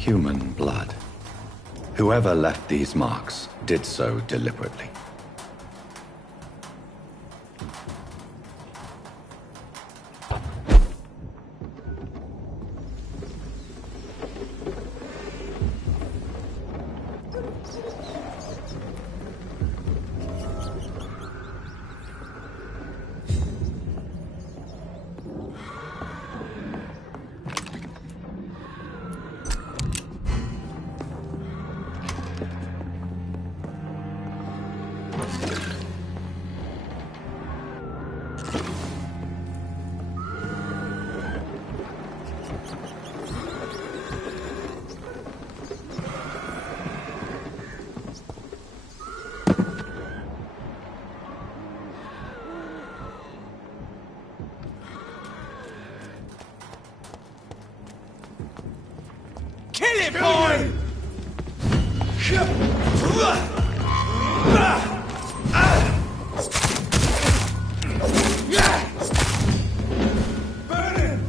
Human blood. Whoever left these marks did so deliberately. Kill him, boy! Burn him!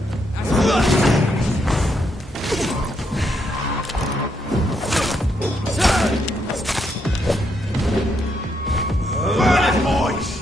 Burn him, boys!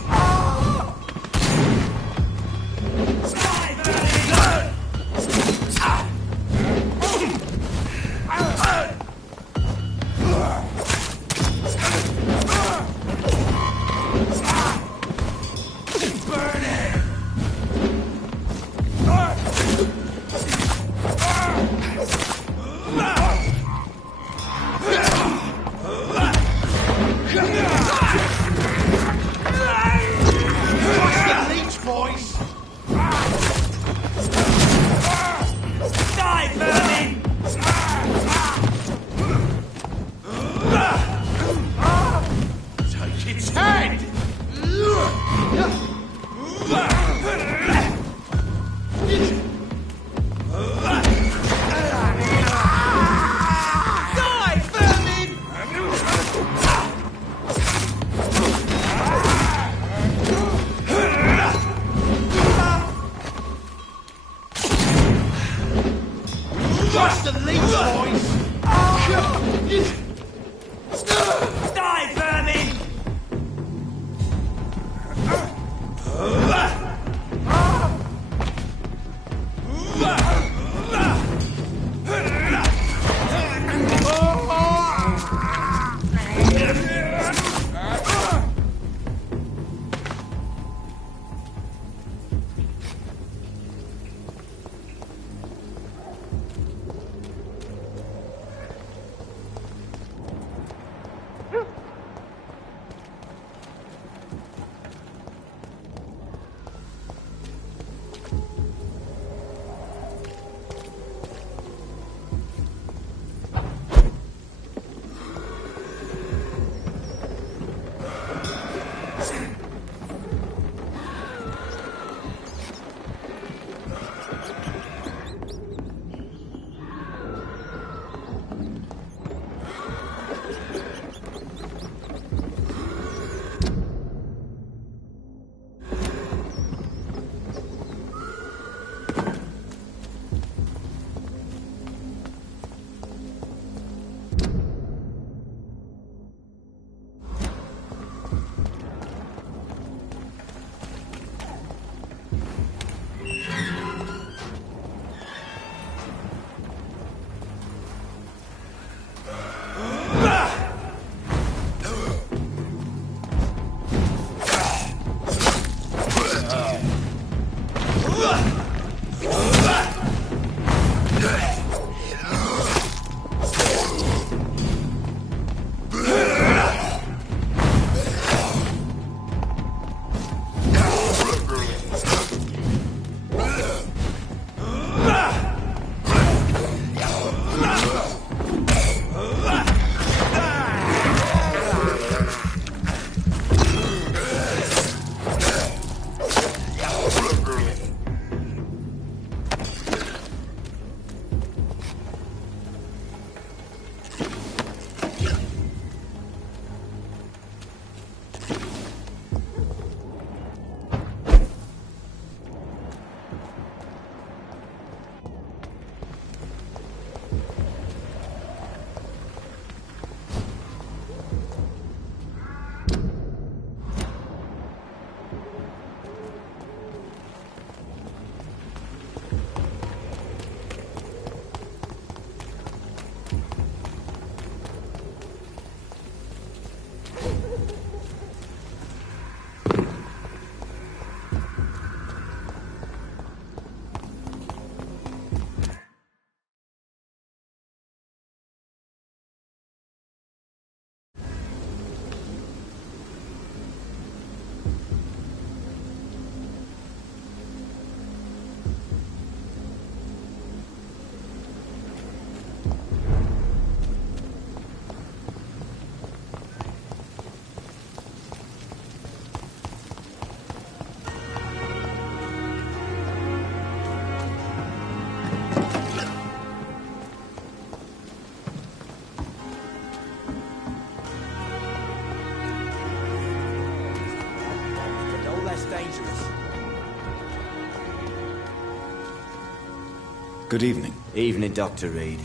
Good evening. Evening, Dr. Reid.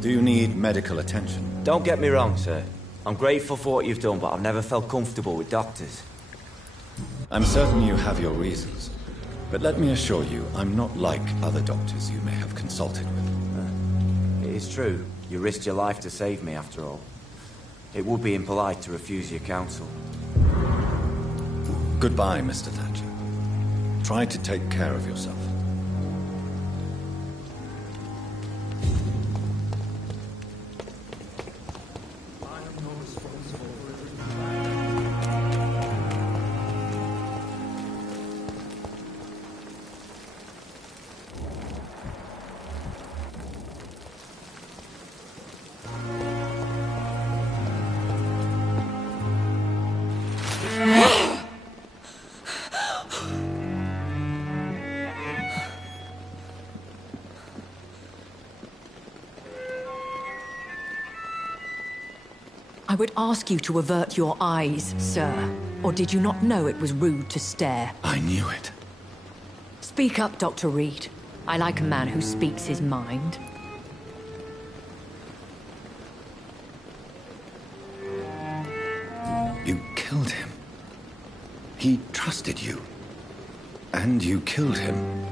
Do you need medical attention? Don't get me wrong, sir. I'm grateful for what you've done, but I've never felt comfortable with doctors. I'm certain you have your reasons. But let me assure you, I'm not like other doctors you may have consulted with. It is true. You risked your life to save me, after all. It would be impolite to refuse your counsel. Goodbye, Mr. Thatcher. Try to take care of yourself. I would ask you to avert your eyes, sir. Or did you not know it was rude to stare? I knew it. Speak up, Dr. Reid. I like a man who speaks his mind. You killed him. He trusted you. And you killed him.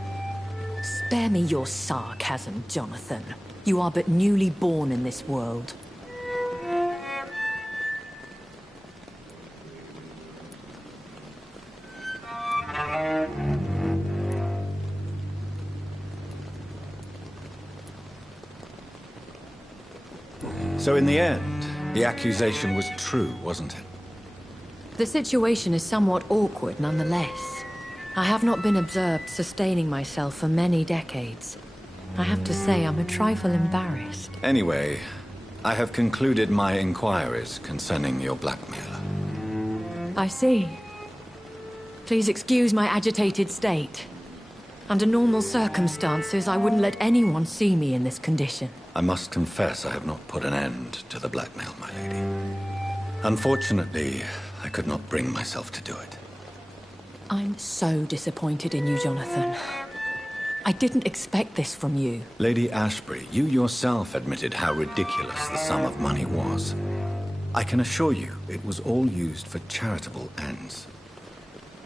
Spare me your sarcasm, Jonathan. You are but newly born in this world. So in the end, the accusation was true, wasn't it? The situation is somewhat awkward nonetheless. I have not been observed sustaining myself for many decades. I have to say I'm a trifle embarrassed. Anyway, I have concluded my inquiries concerning your blackmailer. I see. Please excuse my agitated state. Under normal circumstances, I wouldn't let anyone see me in this condition. I must confess I have not put an end to the blackmail, my lady. Unfortunately, I could not bring myself to do it. I'm so disappointed in you, Jonathan. I didn't expect this from you. Lady Ashbury, you yourself admitted how ridiculous the sum of money was. I can assure you, it was all used for charitable ends.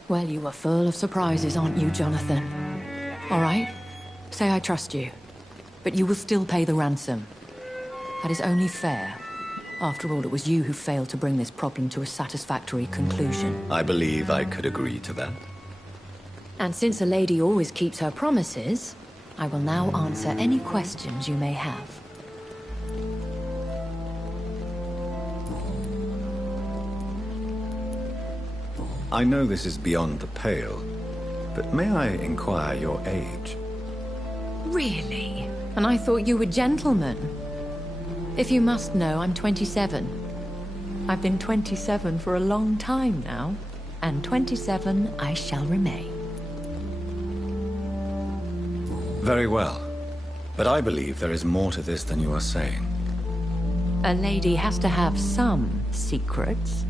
Well, you are full of surprises, aren't you, Jonathan? All right, say I trust you. But you will still pay the ransom. That is only fair. After all, it was you who failed to bring this problem to a satisfactory conclusion. I believe I could agree to that. And since a lady always keeps her promises, I will now answer any questions you may have. I know this is beyond the pale, but may I inquire your age? Really? And I thought you were gentlemen. If you must know, I'm 27. I've been 27 for a long time now, and 27 I shall remain. Very well. But I believe there is more to this than you are saying. A lady has to have some secrets.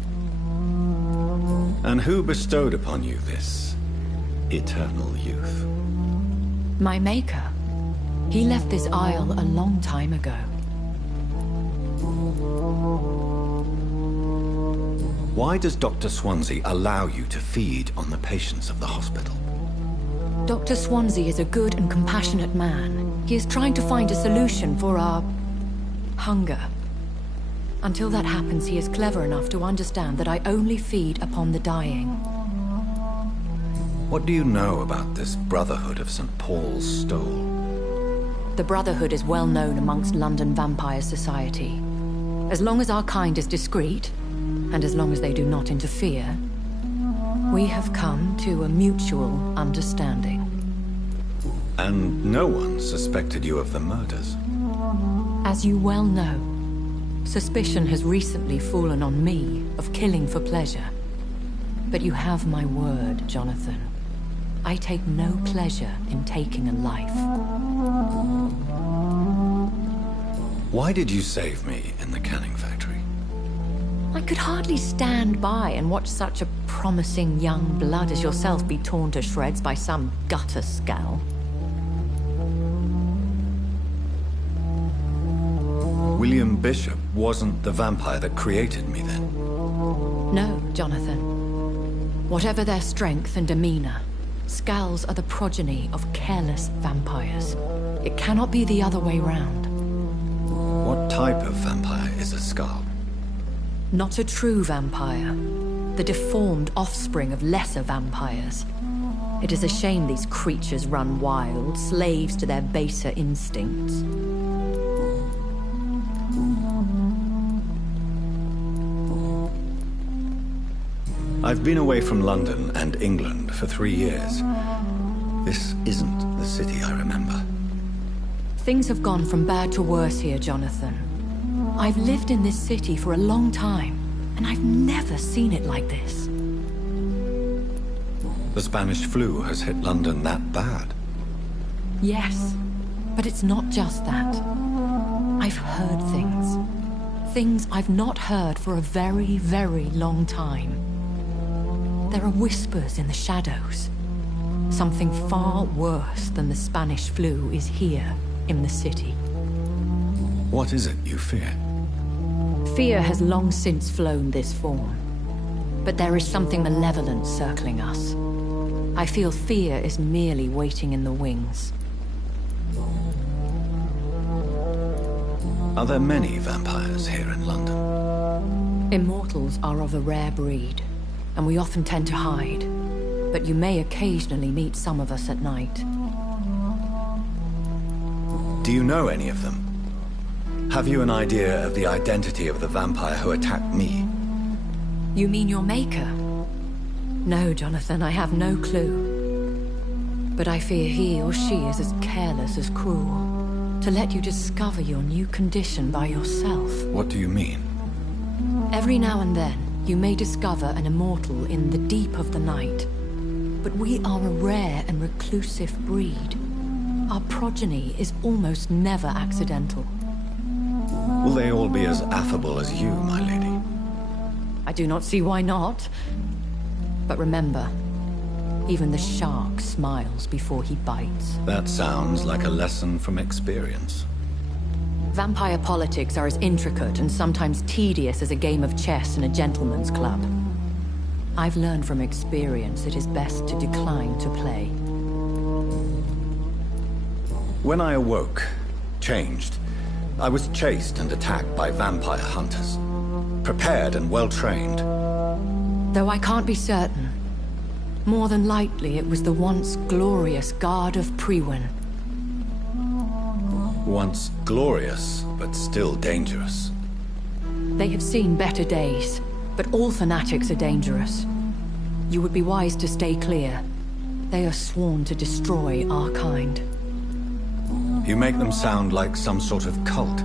And who bestowed upon you this eternal youth? My maker. He left this isle a long time ago. Why does Dr. Swansea allow you to feed on the patients of the hospital? Dr. Swansea is a good and compassionate man. He is trying to find a solution for our hunger. Until that happens, he is clever enough to understand that I only feed upon the dying. What do you know about this Brotherhood of St. Paul's Stole? The Brotherhood is well known amongst London vampire society. As long as our kind is discreet, and as long as they do not interfere, we have come to a mutual understanding. And no one suspected you of the murders? As you well know, suspicion has recently fallen on me of killing for pleasure. But you have my word, Jonathan. I take no pleasure in taking a life. Why did you save me in the canning factory? I could hardly stand by and watch such a promising young blood as yourself be torn to shreds by some gutter scowl. William Bishop wasn't the vampire that created me, then? No, Jonathan. Whatever their strength and demeanor, Skulls are the progeny of careless vampires. It cannot be the other way round. What type of vampire is a Skull? Not a true vampire. The deformed offspring of lesser vampires. It is a shame these creatures run wild, slaves to their baser instincts. I've been away from London and England for 3 years. This isn't the city I remember. Things have gone from bad to worse here, Jonathan. I've lived in this city for a long time, and I've never seen it like this. The Spanish flu has hit London that bad. Yes, but it's not just that. I've heard things. Things I've not heard for a very, very long time. There are whispers in the shadows. Something far worse than the Spanish flu is here in the city. What is it you fear? Fear has long since flown this form. But there is something malevolent circling us. I feel fear is merely waiting in the wings. Are there many vampires here in London? Immortals are of a rare breed, and we often tend to hide. But you may occasionally meet some of us at night. Do you know any of them? Have you an idea of the identity of the vampire who attacked me? You mean your maker? No, Jonathan, I have no clue. But I fear he or she is as careless as cruel. To let you discover your new condition by yourself. What do you mean? Every now and then, you may discover an immortal in the deep of the night. But we are a rare and reclusive breed. Our progeny is almost never accidental. Will they all be as affable as you, my lady? I do not see why not. But remember, even the shark smiles before he bites. That sounds like a lesson from experience. Vampire politics are as intricate and sometimes tedious as a game of chess in a gentleman's club. I've learned from experience it is best to decline to play. When I awoke, changed, I was chased and attacked by vampire hunters. Prepared and well-trained. Though I can't be certain, more than likely it was the once glorious Guard of Priwen. Once glorious, but still dangerous. They have seen better days, but all fanatics are dangerous. You would be wise to stay clear. They are sworn to destroy our kind. You make them sound like some sort of cult.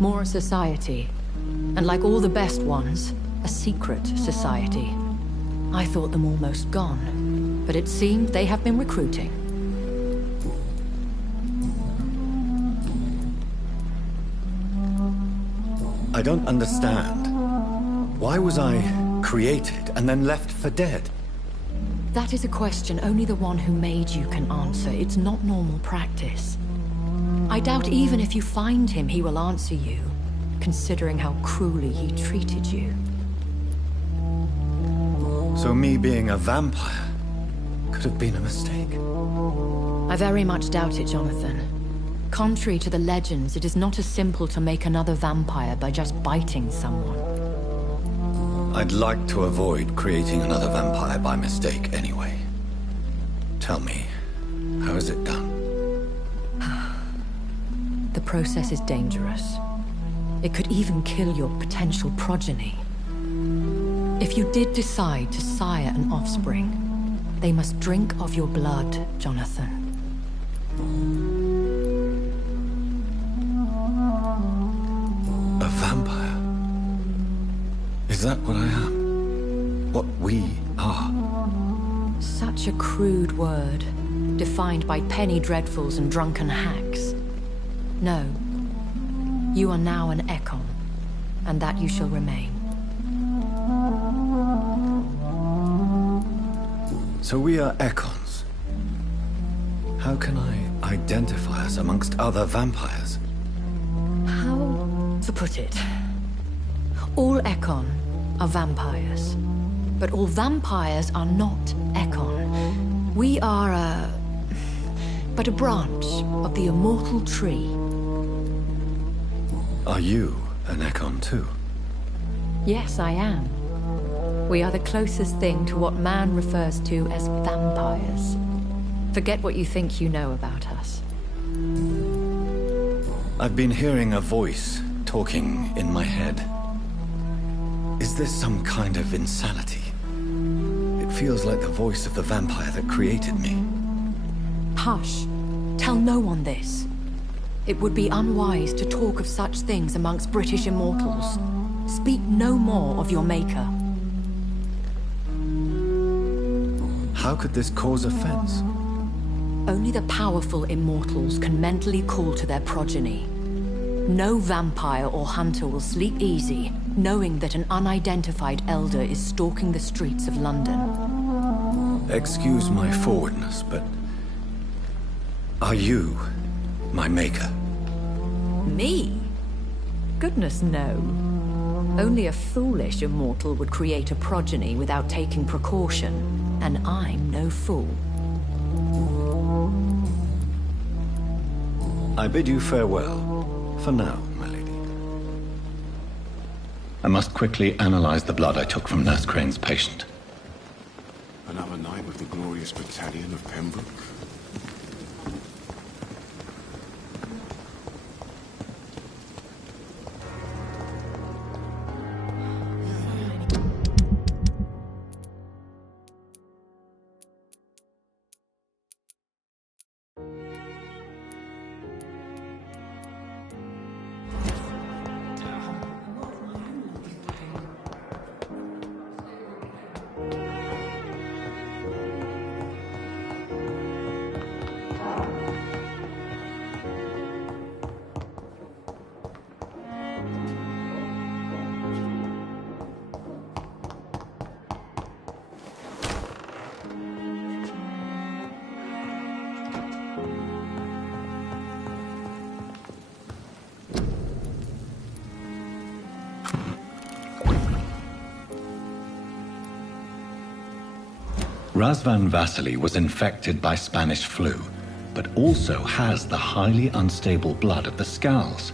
More a society, and like all the best ones, a secret society. I thought them almost gone, but it seemed they have been recruiting. I don't understand. Why was I created and then left for dead? That is a question only the one who made you can answer. It's not normal practice. I doubt even if you find him, he will answer you, considering how cruelly he treated you. So me being a vampire could have been a mistake. I very much doubt it, Jonathan. Contrary to the legends, it is not as simple to make another vampire by just biting someone. I'd like to avoid creating another vampire by mistake anyway. Tell me, how is it done? The process is dangerous. It could even kill your potential progeny. If you did decide to sire an offspring, they must drink of your blood, Jonathan. A vampire? Is that what I am? What we are? Such a crude word, defined by penny dreadfuls and drunken hacks. No. You are now an Ekon, and that you shall remain. So we are Ekons. How can I identify us amongst other vampires? How to put it. All Ekon are vampires. But all vampires are not Ekon. We are but a branch of the immortal tree. Are you an Ekon too? Yes, I am. We are the closest thing to what man refers to as vampires. Forget what you think you know about us. I've been hearing a voice talking in my head. Is this some kind of insanity? It feels like the voice of the vampire that created me. Hush. Tell no one this. It would be unwise to talk of such things amongst British immortals. Speak no more of your maker. How could this cause offense? Only the powerful immortals can mentally call to their progeny. No vampire or hunter will sleep easy, knowing that an unidentified elder is stalking the streets of London. Excuse my forwardness, but... are you my maker? Me? Goodness, no. Only a foolish immortal would create a progeny without taking precaution, and I'm no fool. I bid you farewell, for now, my lady. I must quickly analyze the blood I took from Nurse Crane's patient. Another night with the glorious battalion of Pembroke. Razvan Vasily was infected by Spanish flu, but also has the highly unstable blood of the Scowls.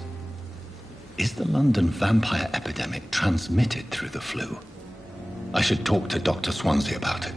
Is the London vampire epidemic transmitted through the flu? I should talk to Dr. Swansea about it.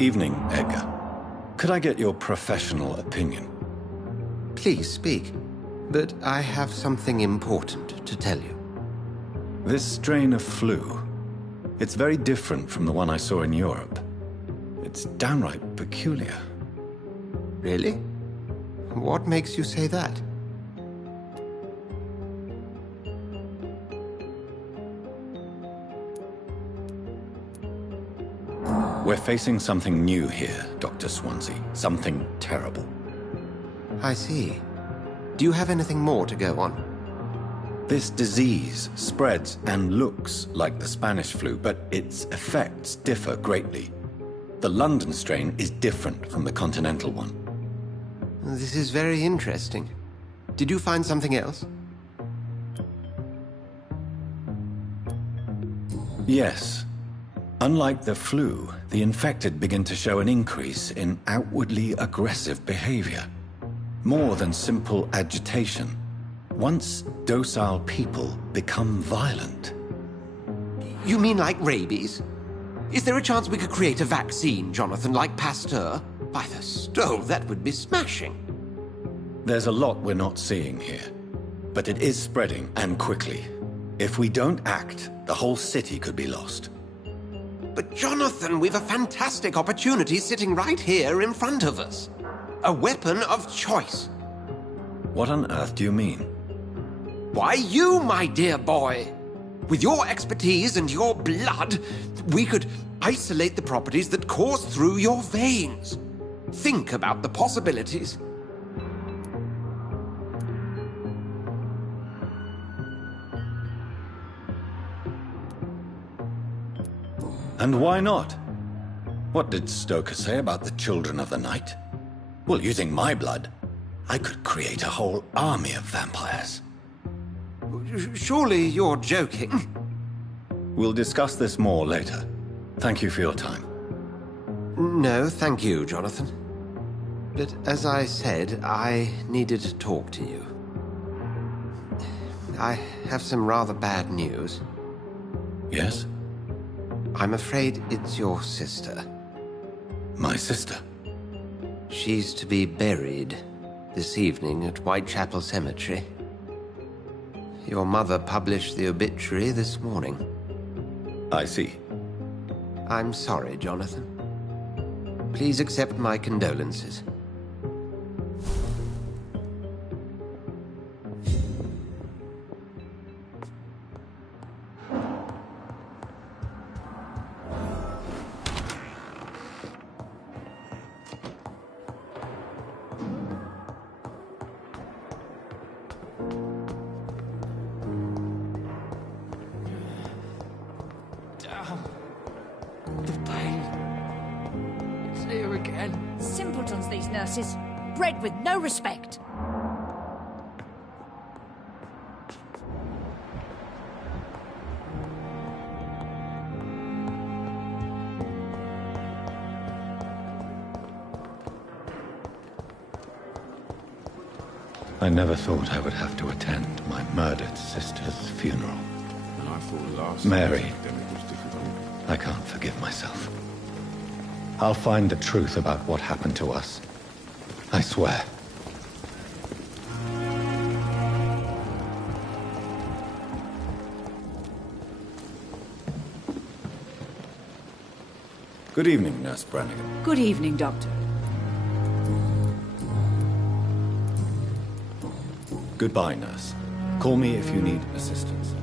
Evening, Edgar. Could I get your professional opinion? Please speak, but I have something important to tell you. This strain of flu, it's very different from the one I saw in Europe. It's downright peculiar. Really? What makes you say that? We're facing something new here, Dr. Swansea. Something terrible. I see. Do you have anything more to go on? This disease spreads and looks like the Spanish flu, but its effects differ greatly. The London strain is different from the continental one. This is very interesting. Did you find something else? Yes. Unlike the flu, the infected begin to show an increase in outwardly aggressive behavior. More than simple agitation. Once docile people become violent. You mean like rabies? Is there a chance we could create a vaccine, Jonathan, like Pasteur? By the stove, that would be smashing. There's a lot we're not seeing here. But it is spreading, and quickly. If we don't act, the whole city could be lost. But Jonathan, we've a fantastic opportunity sitting right here in front of us. A weapon of choice. What on earth do you mean? Why, you, my dear boy. With your expertise and your blood, we could isolate the properties that course through your veins. Think about the possibilities. And why not? What did Stoker say about the Children of the Night? Well, using my blood, I could create a whole army of vampires. Surely you're joking. We'll discuss this more later. Thank you for your time. No, thank you, Jonathan. But as I said, I needed to talk to you. I have some rather bad news. Yes? I'm afraid it's your sister. My sister? She's to be buried this evening at Whitechapel Cemetery. Your mother published the obituary this morning. I see. I'm sorry, Jonathan. Please accept my condolences. Simpletons, these nurses. Bred with no respect. I never thought I would have to attend my murdered sister's funeral. And I thought last Mary. epidemic was difficult. I can't forgive myself. I'll find the truth about what happened to us. I swear. Good evening, Nurse Brannigan. Good evening, Doctor. Goodbye, Nurse. Call me if you need assistance.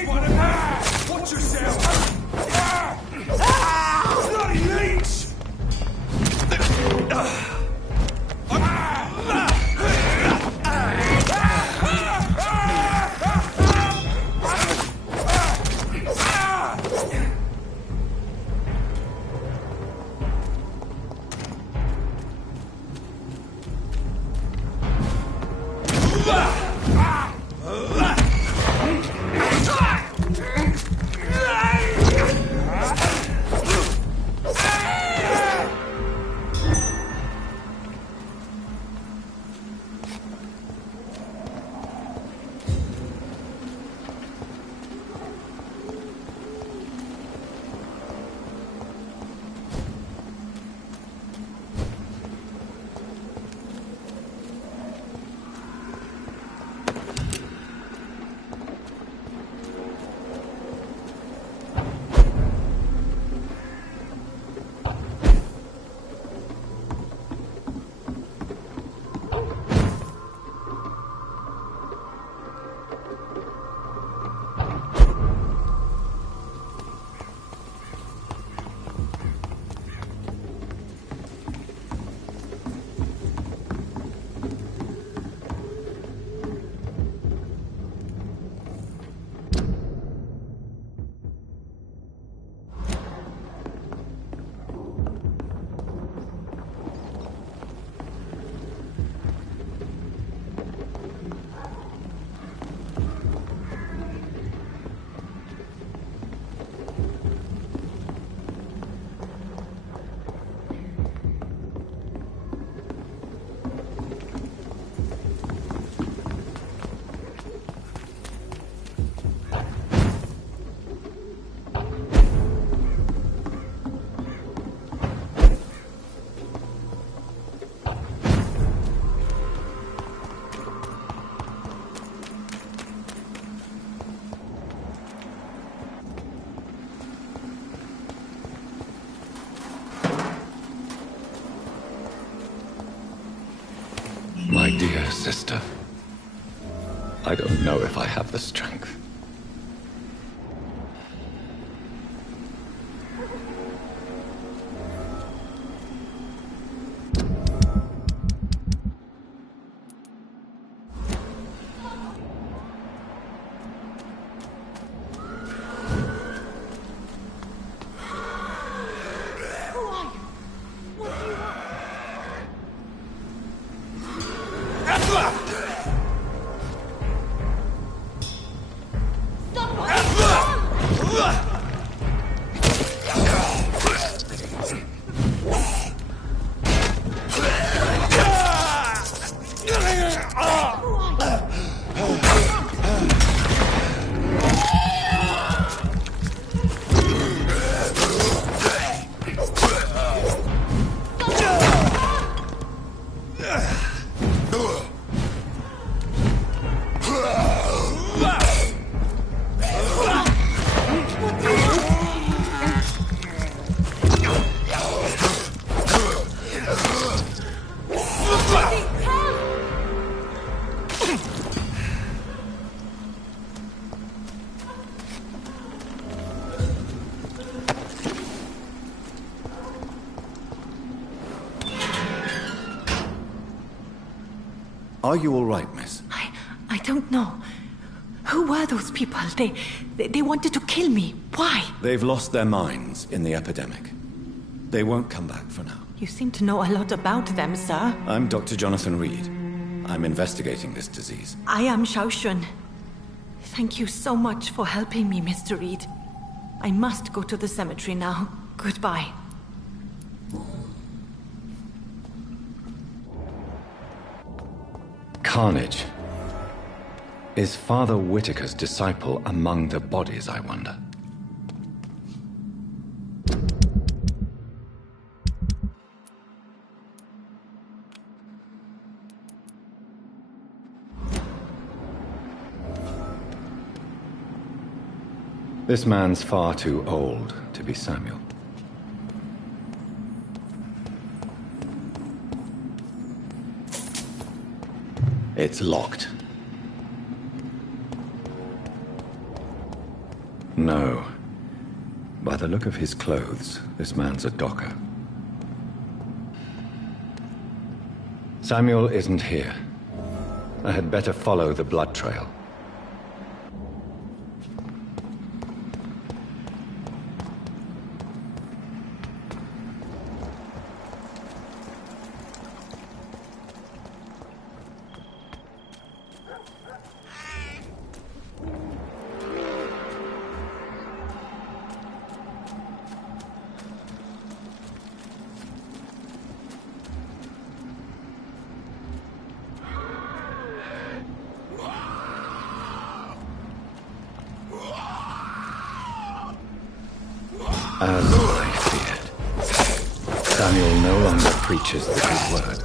He's one of us! Watch yourself! Bloody leech! My dear sister, I don't know if I have the strength. Are you all right, miss? I don't know. Who were those people? They wanted to kill me. Why? They've lost their minds in the epidemic. They won't come back for now. You seem to know a lot about them, sir. I'm Dr. Jonathan Reid. I'm investigating this disease. I am Xiaoxun. Thank you so much for helping me, Mr. Reid. I must go to the cemetery now. Goodbye. Carnage. Is Father Whitaker's disciple among the bodies, I wonder? This man's far too old to be Samuel. It's locked. No. By the look of his clothes, this man's a docker. Samuel isn't here. I had better follow the blood trail. As I feared, Samuel no longer preaches the good word.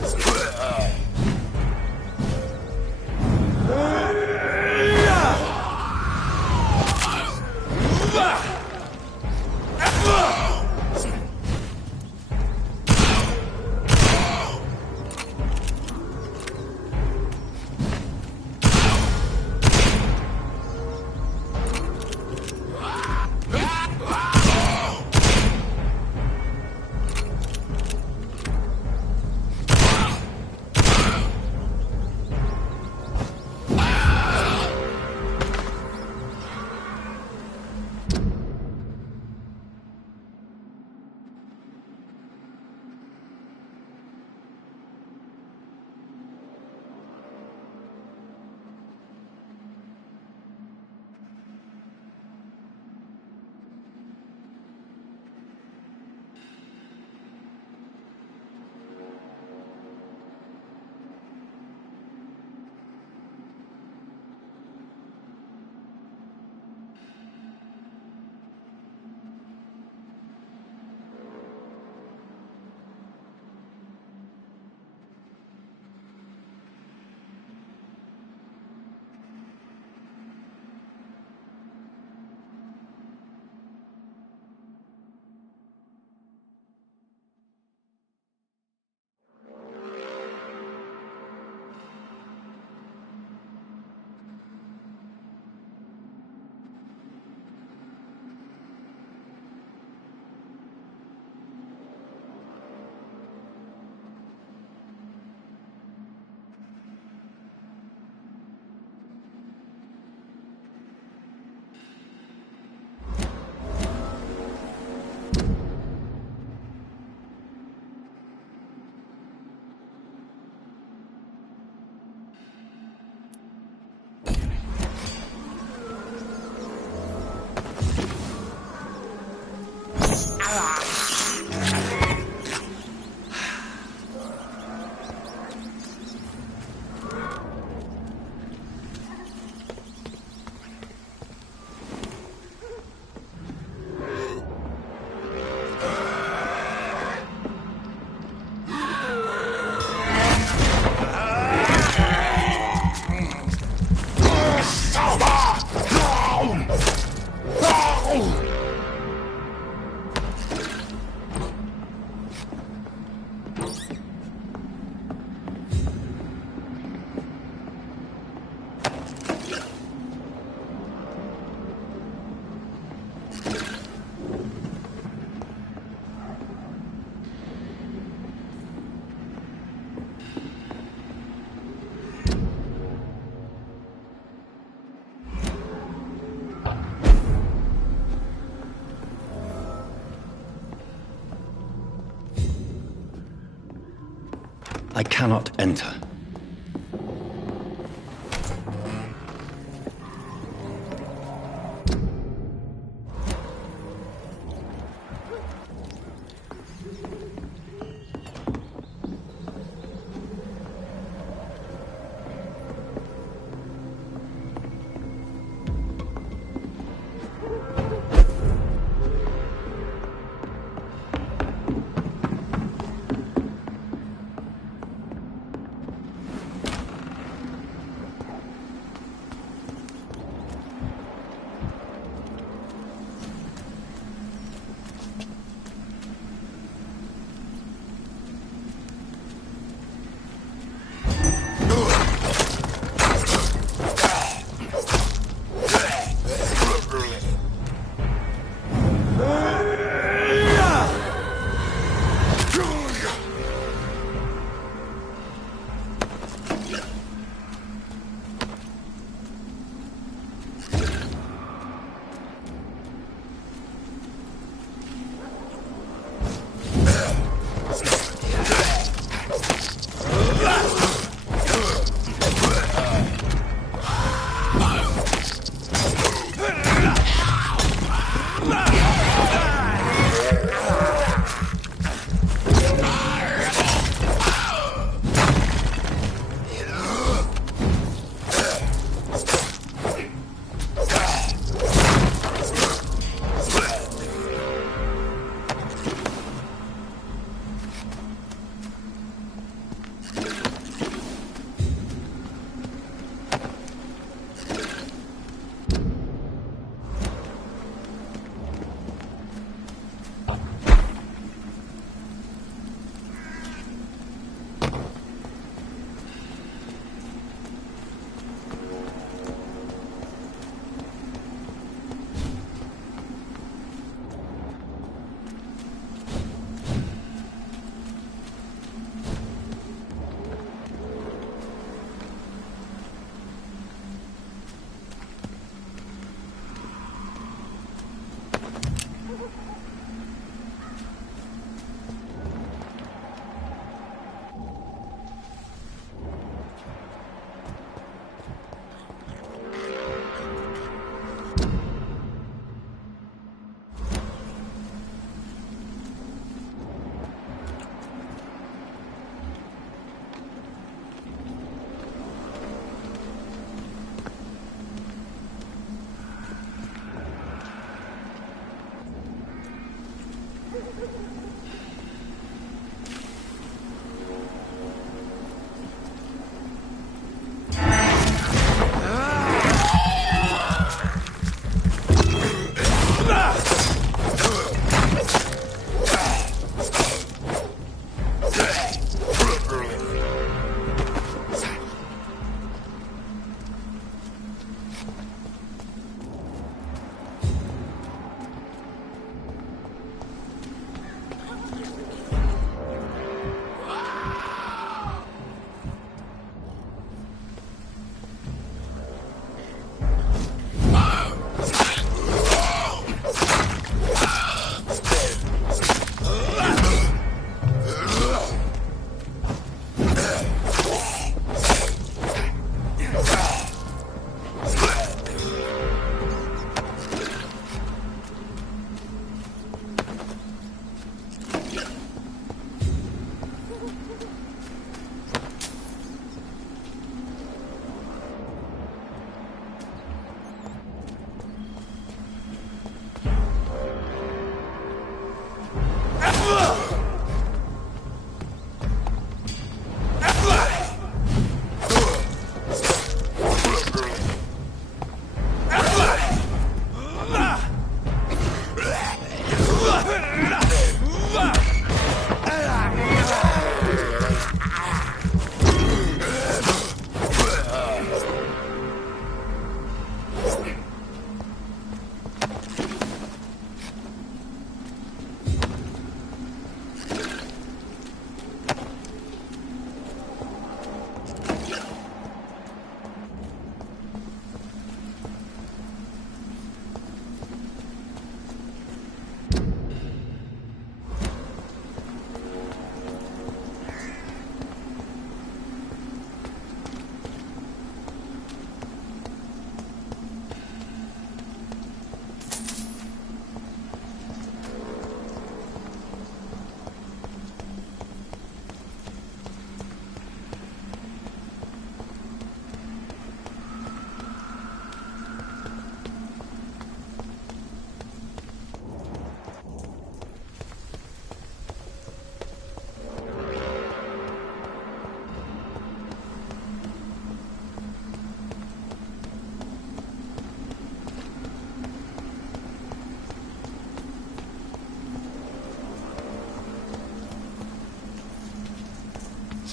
I cannot enter.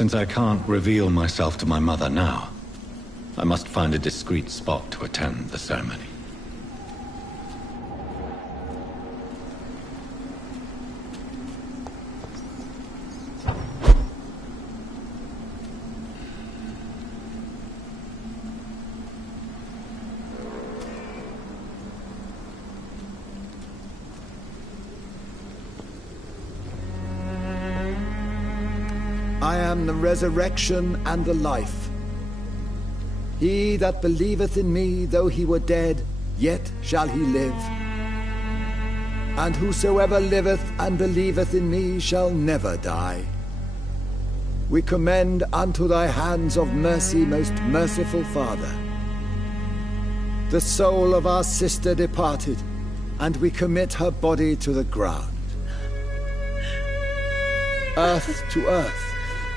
Since I can't reveal myself to my mother now, I must find a discreet spot to attend the ceremony. I am the resurrection and the life. He that believeth in me, though he were dead, yet shall he live. And whosoever liveth and believeth in me shall never die. We commend unto thy hands of mercy, most merciful Father, the soul of our sister departed, and we commit her body to the ground. Earth to earth,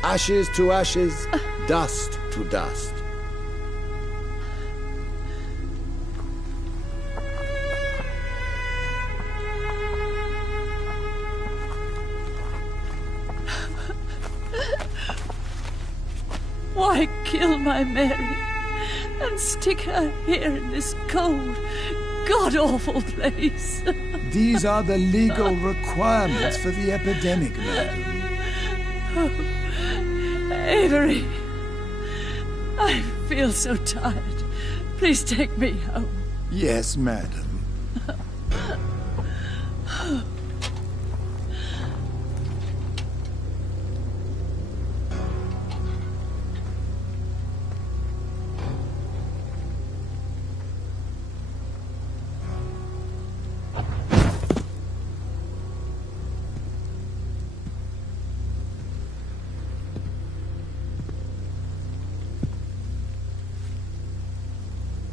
ashes to ashes, dust to dust. Why kill my Mary and stick her here in this cold, god-awful place? These are the legal requirements for the epidemic, madam. Oh, Avery, I feel so tired. Please take me home. Yes, madam.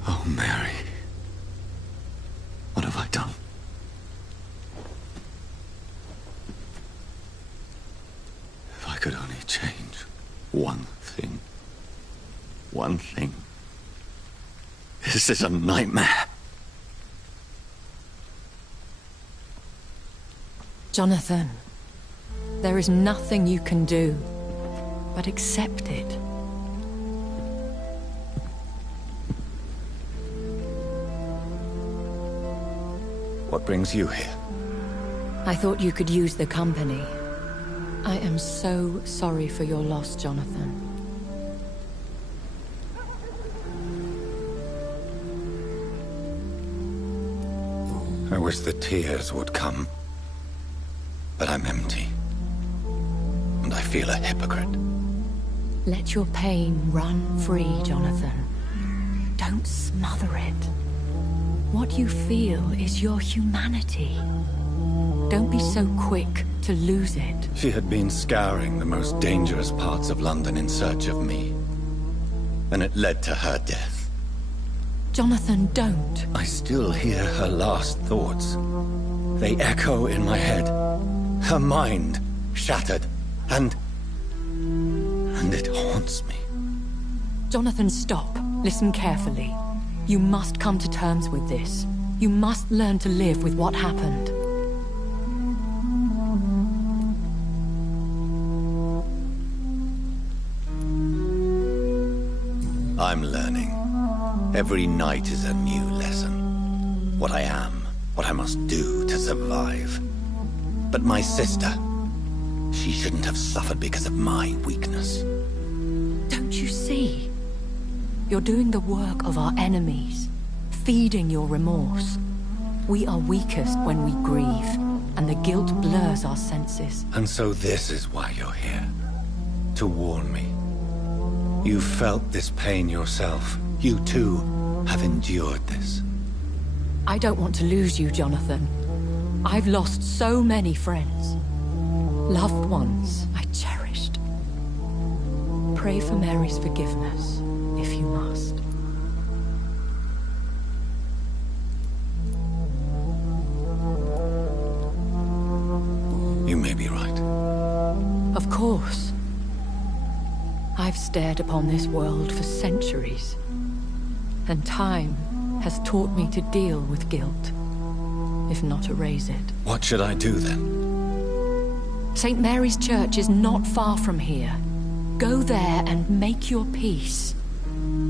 Oh, Mary. What have I done? If I could only change one thing. One thing. This is a nightmare. Jonathan, there is nothing you can do but accept it. What brings you here? I thought you could use the company. I am so sorry for your loss, Jonathan. I wish the tears would come. But I'm empty. And I feel a hypocrite. Let your pain run free, Jonathan. Don't smother it. What you feel is your humanity. Don't be so quick to lose it. She had been scouring the most dangerous parts of London in search of me. And it led to her death. Jonathan, don't. I still hear her last thoughts. They echo in my head. Her mind shattered, and it haunts me. Jonathan, stop. Listen carefully. You must come to terms with this. You must learn to live with what happened. I'm learning. Every night is a new lesson. What I am, what I must do to survive. But my sister, she shouldn't have suffered because of my weakness. Don't you see? You're doing the work of our enemies, feeding your remorse. We are weakest when we grieve, and the guilt blurs our senses. And so this is why you're here. To warn me. You've felt this pain yourself. You too have endured this. I don't want to lose you, Jonathan. I've lost so many friends. Loved ones I cherished. Pray for Mary's forgiveness, if you must. You may be right. Of course. I've stared upon this world for centuries, and time has taught me to deal with guilt, if not erase it. What should I do then? St. Mary's Church is not far from here. Go there and make your peace.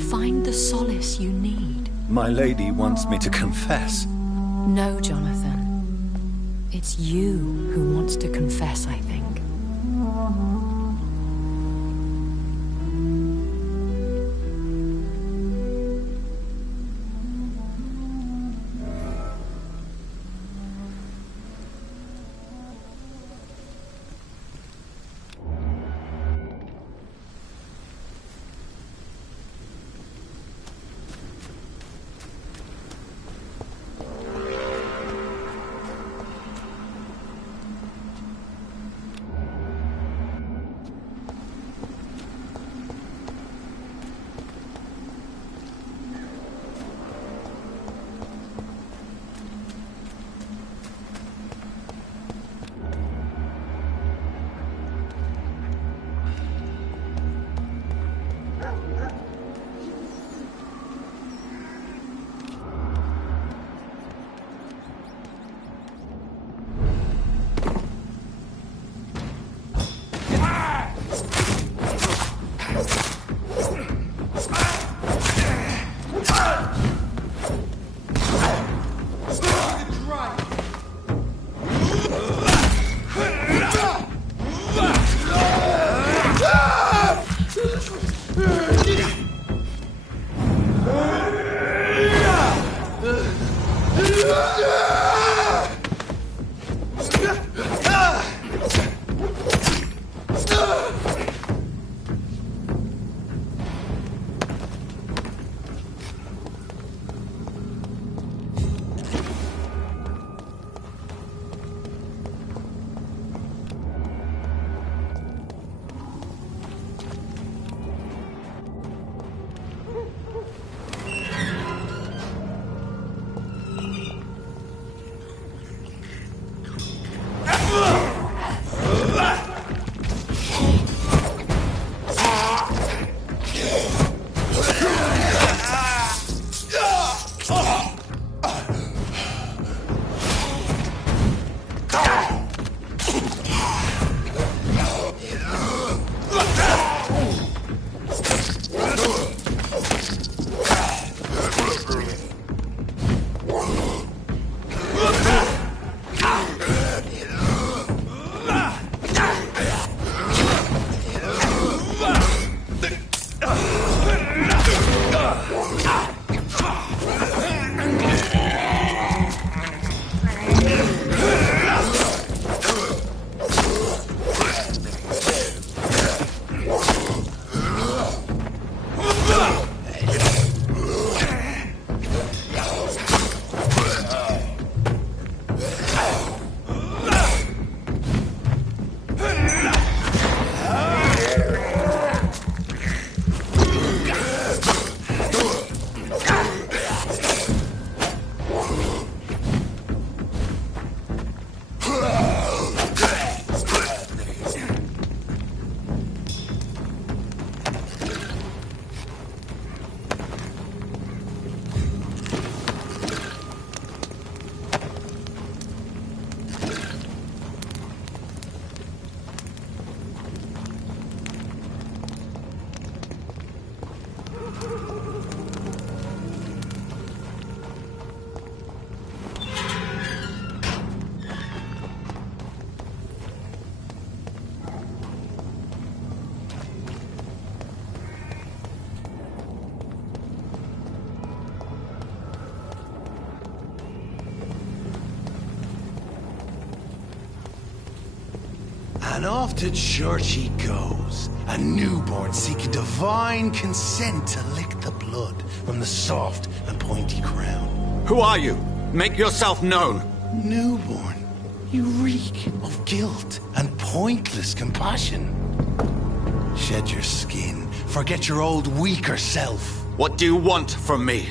Find the solace you need. My lady wants me to confess. No, Jonathan. It's you who wants to confess, I think. And off to church he goes, a newborn seeking divine consent to lick the blood from the soft and pointy crown. Who are you? Make yourself known. Newborn, you reek of guilt and pointless compassion. Shed your skin, forget your old weaker self. What do you want from me?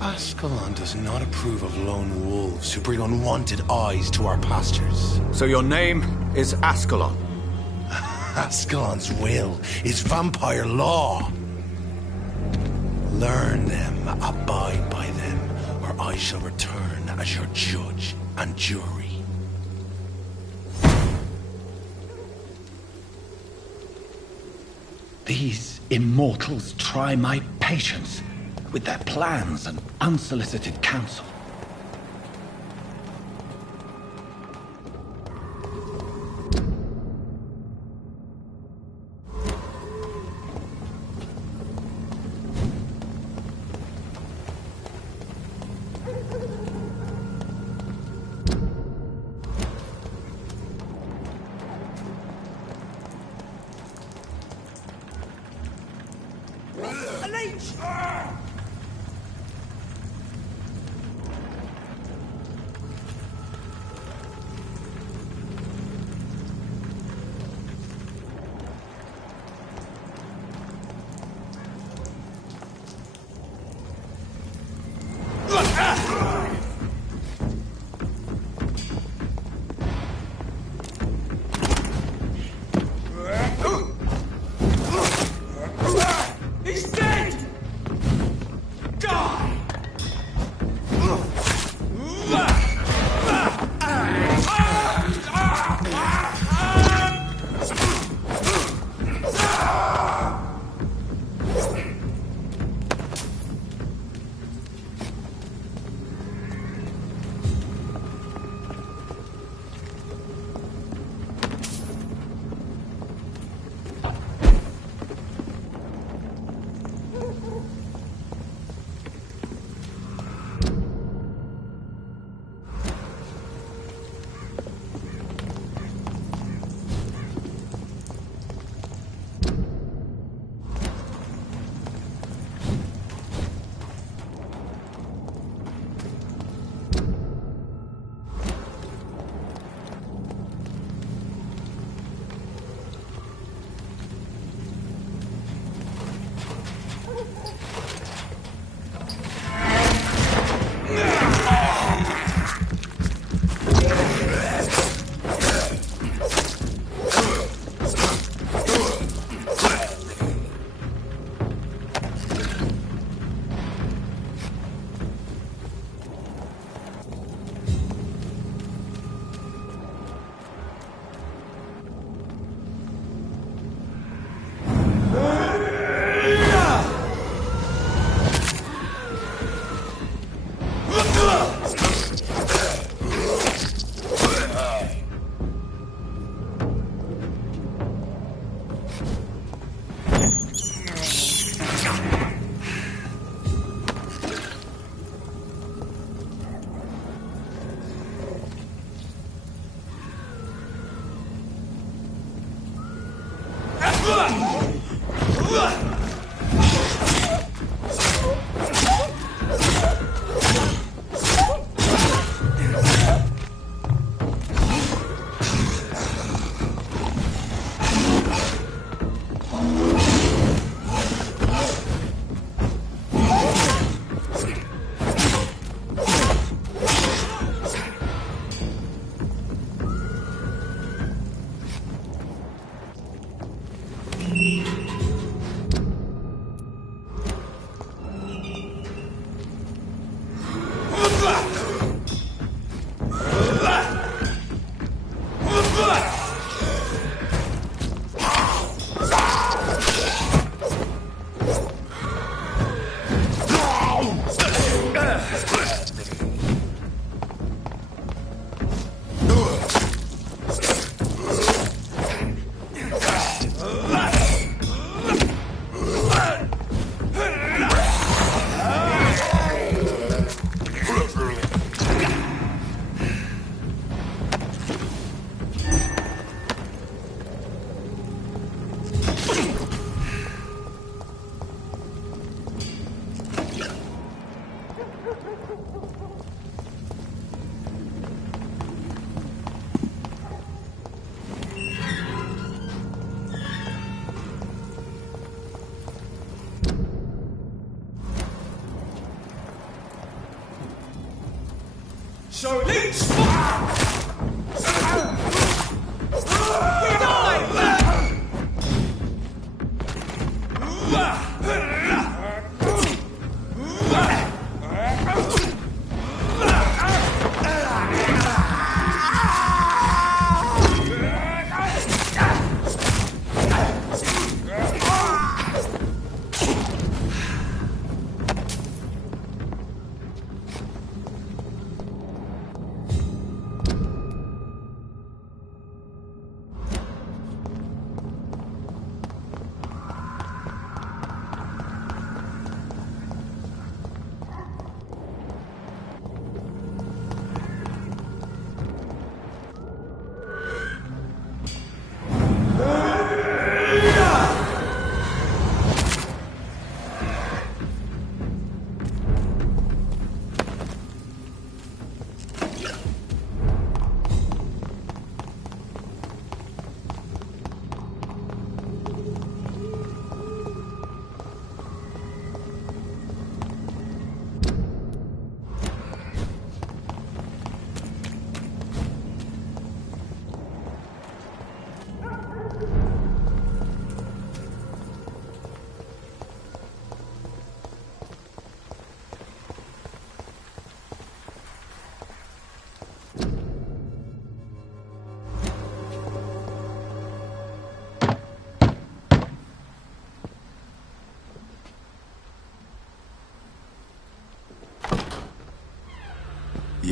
Ascalon does not approve of lone wolves who bring unwanted eyes to our pastures. So your name is Ascalon? Ascalon's will is vampire law. Learn them, abide by them, or I shall return as your judge and jury. These immortals try my patience with their plans and unsolicited counsel. He's dead! Die! So Lynch!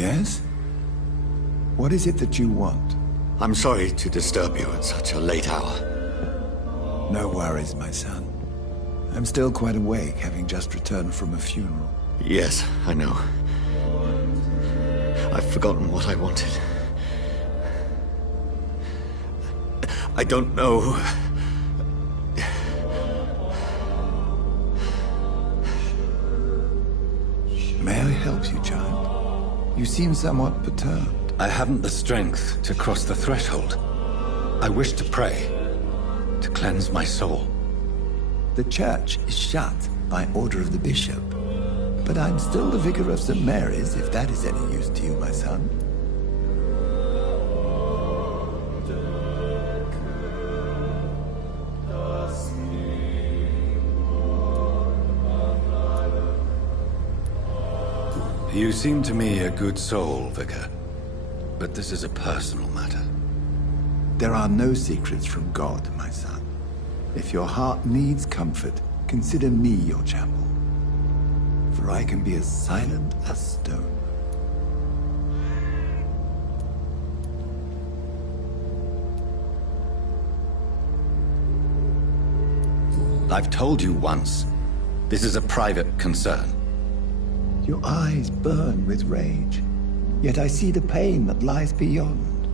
Yes? What is it that you want? I'm sorry to disturb you at such a late hour. No worries, my son. I'm still quite awake, having just returned from a funeral. Yes, I know. I've forgotten what I wanted. I don't know. May I help you, child? You seem somewhat perturbed. I haven't the strength to cross the threshold. I wish to pray, to cleanse my soul. The church is shut by order of the bishop. But I'm still the vicar of St. Mary's, if that is any use to you, my son. You seem to me a good soul, Vicar. But this is a personal matter. There are no secrets from God, my son. If your heart needs comfort, consider me your chapel. For I can be as silent as stone. I've told you once, this is a private concern. Your eyes burn with rage, yet I see the pain that lies beyond.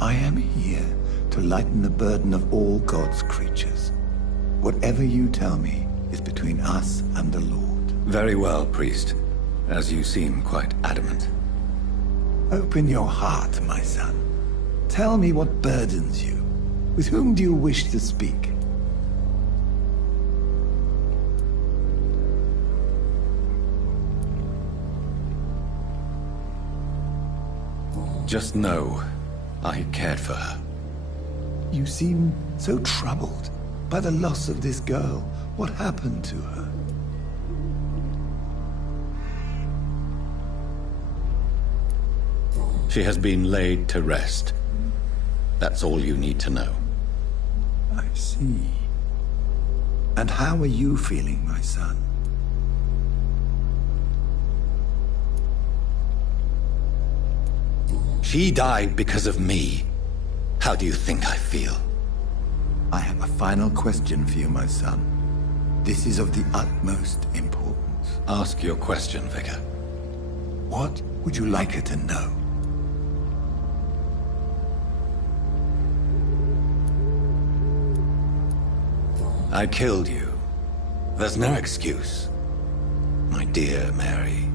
I am here to lighten the burden of all God's creatures. Whatever you tell me is between us and the Lord. Very well, priest, as you seem quite adamant. Open your heart, my son. Tell me what burdens you. With whom do you wish to speak? Just know, I cared for her. You seem so troubled by the loss of this girl. What happened to her? She has been laid to rest. That's all you need to know. I see. And how are you feeling, my son? She died because of me. How do you think I feel? I have a final question for you, my son. This is of the utmost importance. Ask your question, Vicar. What would you like her to know? I killed you. There's no excuse. My dear Mary,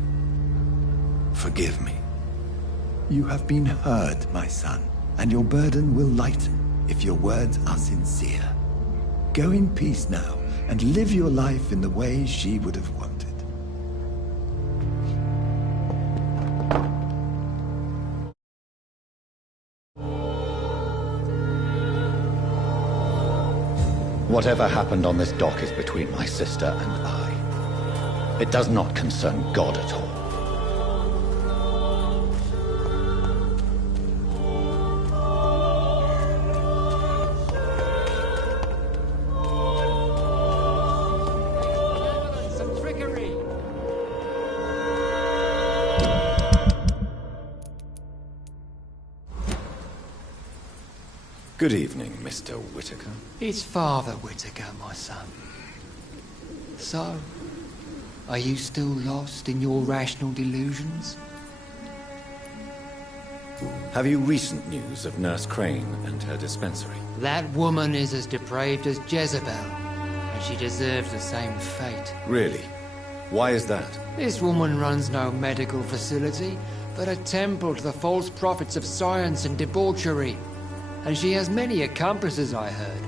forgive me. You have been heard, my son, and your burden will lighten if your words are sincere. Go in peace now, and live your life in the way she would have wanted. Whatever happened on this dock is between my sister and I. It does not concern God at all. Good evening, Mr. Whitaker. It's Father Whitaker, my son. So, are you still lost in your rational delusions? Have you recent news of Nurse Crane and her dispensary? That woman is as depraved as Jezebel, and she deserves the same fate. Really? Why is that? This woman runs no medical facility, but a temple to the false prophets of science and debauchery. And she has many accomplices, I heard.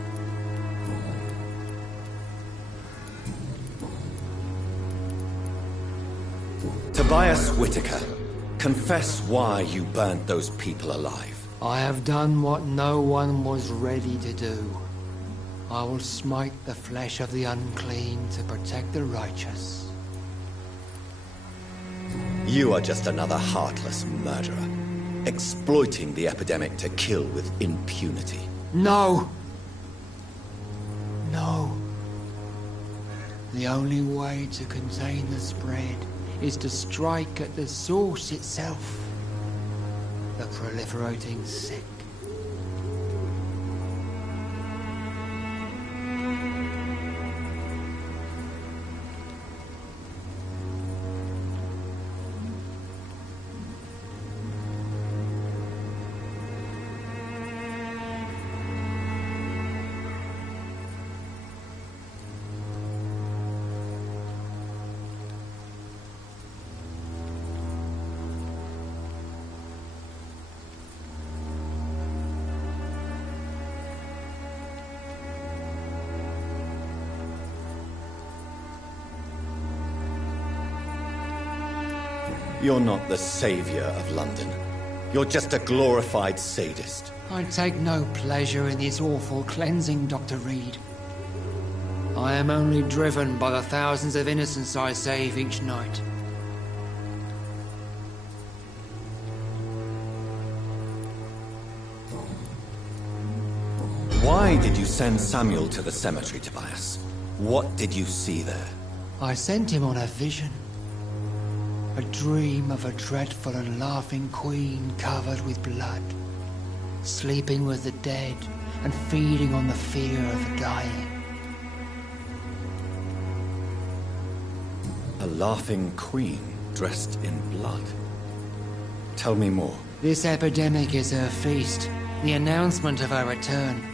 Tobias Whitaker, confess why you burned those people alive. I have done what no one was ready to do. I will smite the flesh of the unclean to protect the righteous. You are just another heartless murderer, exploiting the epidemic to kill with impunity. No! No. The only way to contain the spread is to strike at the source itself, the proliferating sick. You're not the savior of London. You're just a glorified sadist. I take no pleasure in this awful cleansing, Dr. Reid. I am only driven by the thousands of innocents I save each night. Why did you send Samuel to the cemetery, Tobias? What did you see there? I sent him on a vision. A dream of a dreadful and laughing queen covered with blood, sleeping with the dead and feeding on the fear of the dying. A laughing queen dressed in blood. Tell me more. This epidemic is her feast, the announcement of her return.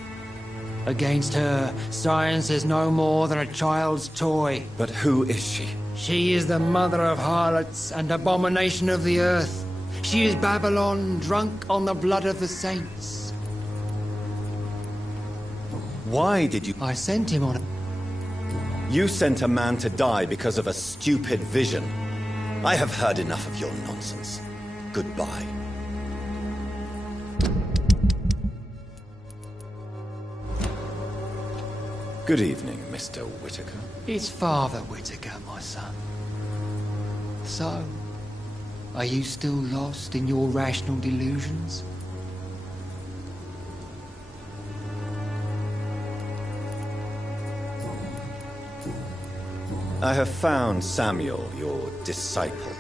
Against her, science is no more than a child's toy. But who is she? She is the mother of harlots and abomination of the earth. She is Babylon, drunk on the blood of the saints. Why did you... I sent him on... You sent a man to die because of a stupid vision. I have heard enough of your nonsense. Goodbye. Good evening, Mr. Whitaker. It's Father Whitaker, my son. So, are you still lost in your rational delusions? I have found Samuel, your disciple.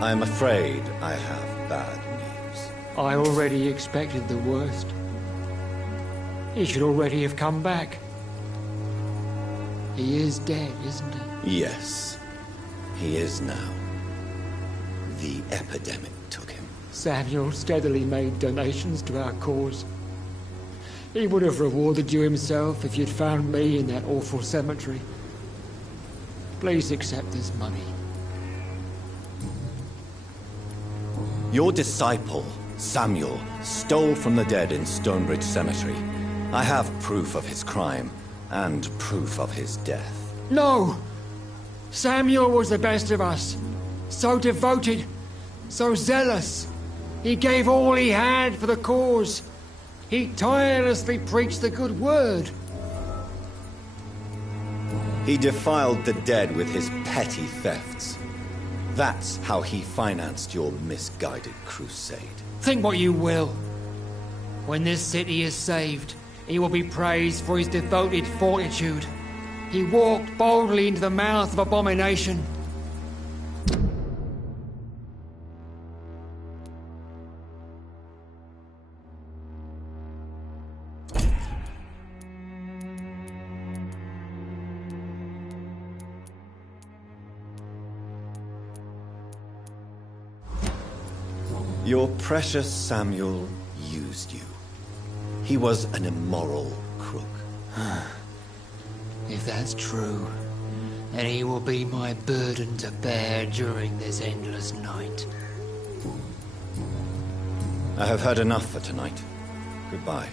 I am afraid I have bad news. I already expected the worst. He should already have come back. He is dead, isn't he? Yes, he is now. The epidemic took him. Samuel steadily made donations to our cause. He would have rewarded you himself if you'd found me in that awful cemetery. Please accept this money. Your disciple, Samuel, stole from the dead in Stonebridge Cemetery. I have proof of his crime. And proof of his death. No! Samuel was the best of us. So devoted, so zealous. He gave all he had for the cause. He tirelessly preached the good word. He defiled the dead with his petty thefts. That's how he financed your misguided crusade. Think what you will. When this city is saved, he will be praised for his devoted fortitude. He walked boldly into the mouth of abomination. Your precious Samuel used you. He was an immoral crook. If that's true, then he will be my burden to bear during this endless night. I have heard enough for tonight. Goodbye.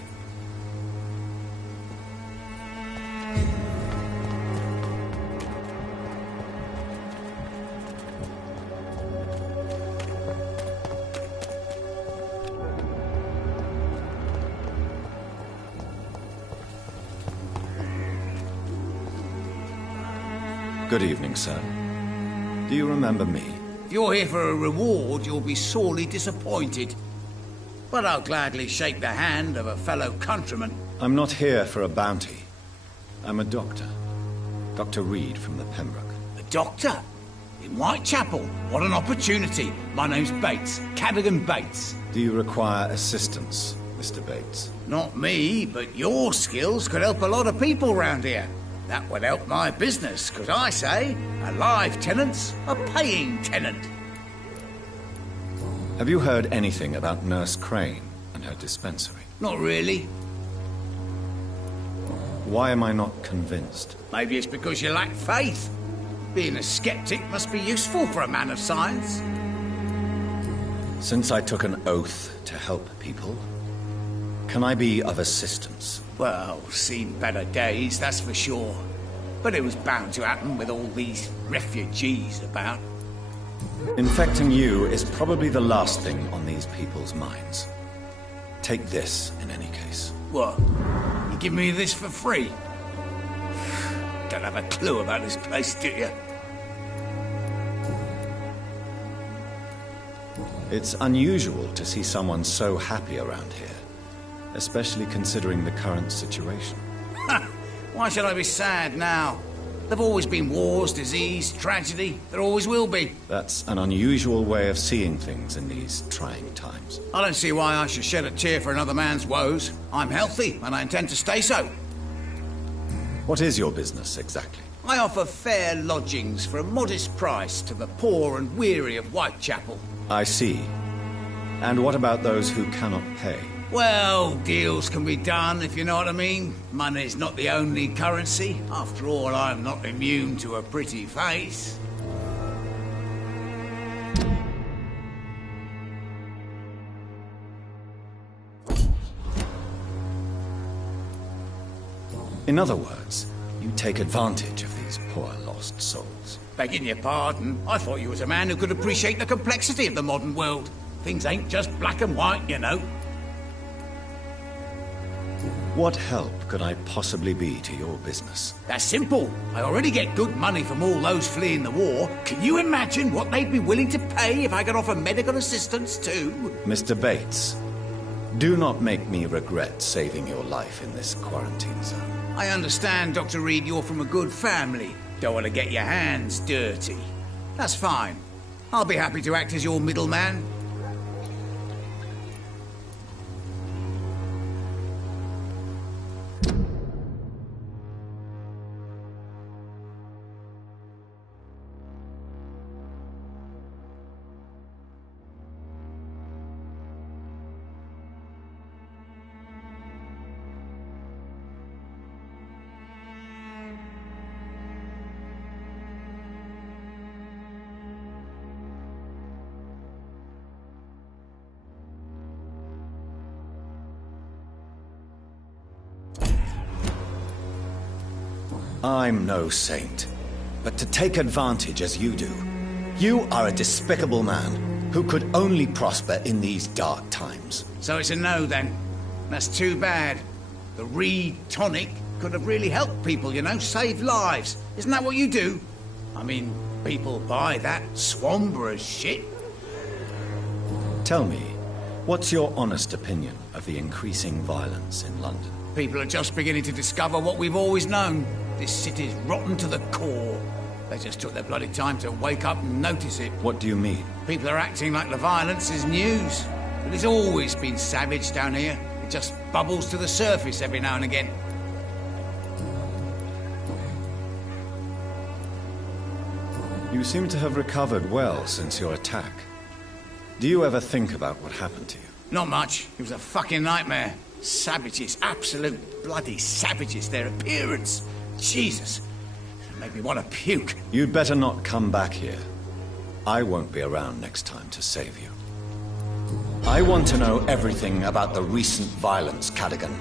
Good evening, sir. Do you remember me? If you're here for a reward, you'll be sorely disappointed. But I'll gladly shake the hand of a fellow countryman. I'm not here for a bounty. I'm a doctor. Dr. Reid from the Pembroke. A doctor? In Whitechapel. What an opportunity. My name's Bates. Cadogan Bates. Do you require assistance, Mr. Bates? Not me, but your skills could help a lot of people round here. That would help my business, because I say a live tenant's a paying tenant. Have you heard anything about Nurse Crane and her dispensary? Not really. Why am I not convinced? Maybe it's because you lack faith. Being a skeptic must be useful for a man of science. Since I took an oath to help people, can I be of assistance? Well, seen better days, that's for sure. But it was bound to happen with all these refugees about. Infecting you is probably the last thing on these people's minds. Take this, in any case. What? You give me this for free? Don't have a clue about this place, do you? It's unusual to see someone so happy around here, especially considering the current situation. Why should I be sad now? There've always been wars, disease, tragedy. There always will be. That's an unusual way of seeing things in these trying times. I don't see why I should shed a tear for another man's woes. I'm healthy, and I intend to stay so. What is your business, exactly? I offer fair lodgings for a modest price to the poor and weary of Whitechapel. I see. And what about those who cannot pay? Well, deals can be done, if you know what I mean. Money's not the only currency. After all, I'm not immune to a pretty face. In other words, you take advantage of these poor lost souls. Begging your pardon, I thought you was a man who could appreciate the complexity of the modern world. Things ain't just black and white, you know. What help could I possibly be to your business? That's simple. I already get good money from all those fleeing the war. Can you imagine what they'd be willing to pay if I could offer medical assistance too? Mr. Bates, do not make me regret saving your life in this quarantine zone. I understand, Dr. Reid, you're from a good family. Don't want to get your hands dirty. That's fine. I'll be happy to act as your middleman. I'm no saint, but to take advantage as you do, you are a despicable man who could only prosper in these dark times. So it's a no, then. That's too bad. The Reid tonic could have really helped people, you know, saved lives. Isn't that what you do? I mean, people buy that Swamburgh shit. Tell me, what's your honest opinion of the increasing violence in London? People are just beginning to discover what we've always known. This city's rotten to the core. They just took their bloody time to wake up and notice it. What do you mean? People are acting like the violence is news. But it's always been savage down here. It just bubbles to the surface every now and again. You seem to have recovered well since your attack. Do you ever think about what happened to you? Not much. It was a fucking nightmare. Savages, absolute bloody savages. Their appearance. Jesus. It made me want to puke. You'd better not come back here. I won't be around next time to save you. I want to know everything about the recent violence, Cadogan.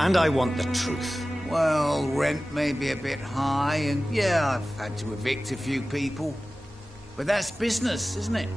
And I want the truth. Well, rent may be a bit high, and yeah, I've had to evict a few people. But that's business, isn't it?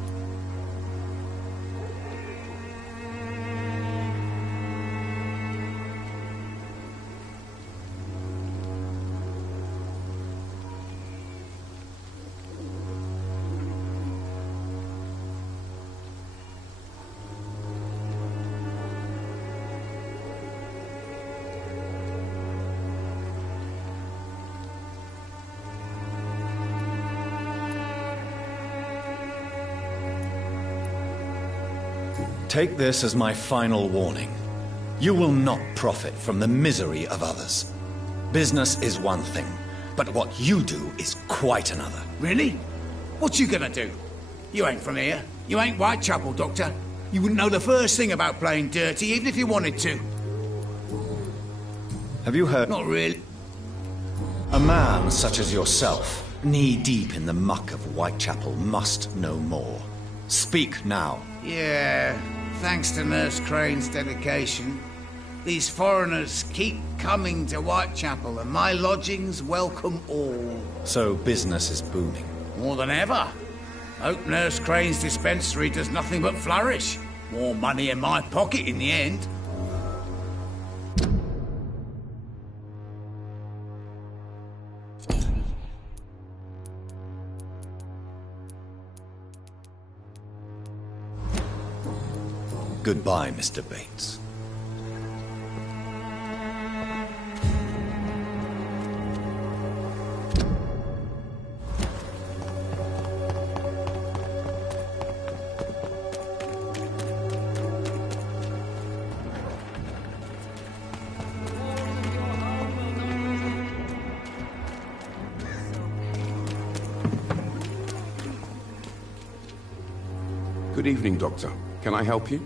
Take this as my final warning. You will not profit from the misery of others. Business is one thing, but what you do is quite another. Really? What you gonna do? You ain't from here. You ain't Whitechapel, Doctor. You wouldn't know the first thing about playing dirty, even if you wanted to. Have you heard? Not really. A man such as yourself, knee-deep in the muck of Whitechapel, must know more. Speak now. Yeah, thanks to Nurse Crane's dedication. These foreigners keep coming to Whitechapel, and my lodgings welcome all. So business is booming. More than ever. Hope Nurse Crane's dispensary does nothing but flourish. More money in my pocket in the end. Goodbye, Mr. Bates. Good evening, Doctor. Can I help you?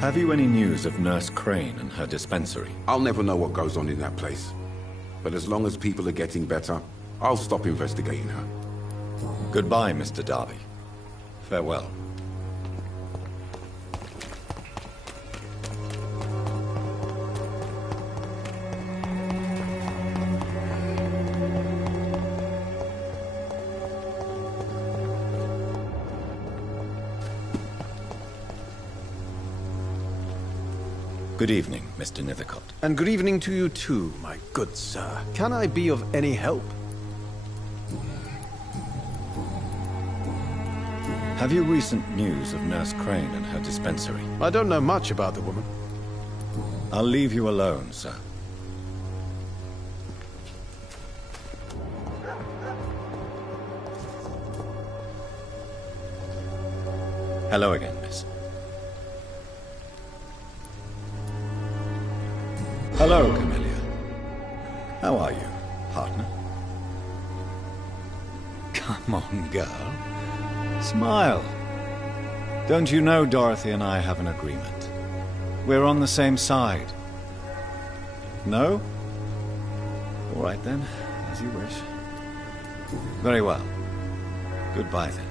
Have you any news of Nurse Crane and her dispensary? I'll never know what goes on in that place. But as long as people are getting better, I'll stop investigating her. Goodbye, Mr. Darby. Farewell. Good evening, Mr. Nethercott. And good evening to you too, my good sir. Can I be of any help? Have you recent news of Nurse Crane and her dispensary? I don't know much about the woman. I'll leave you alone, sir. Hello again, miss. Hello, Camellia. How are you, partner? Come on, girl. Smile. Don't you know Dorothy and I have an agreement? We're on the same side. No? All right then, as you wish. Very well. Goodbye then.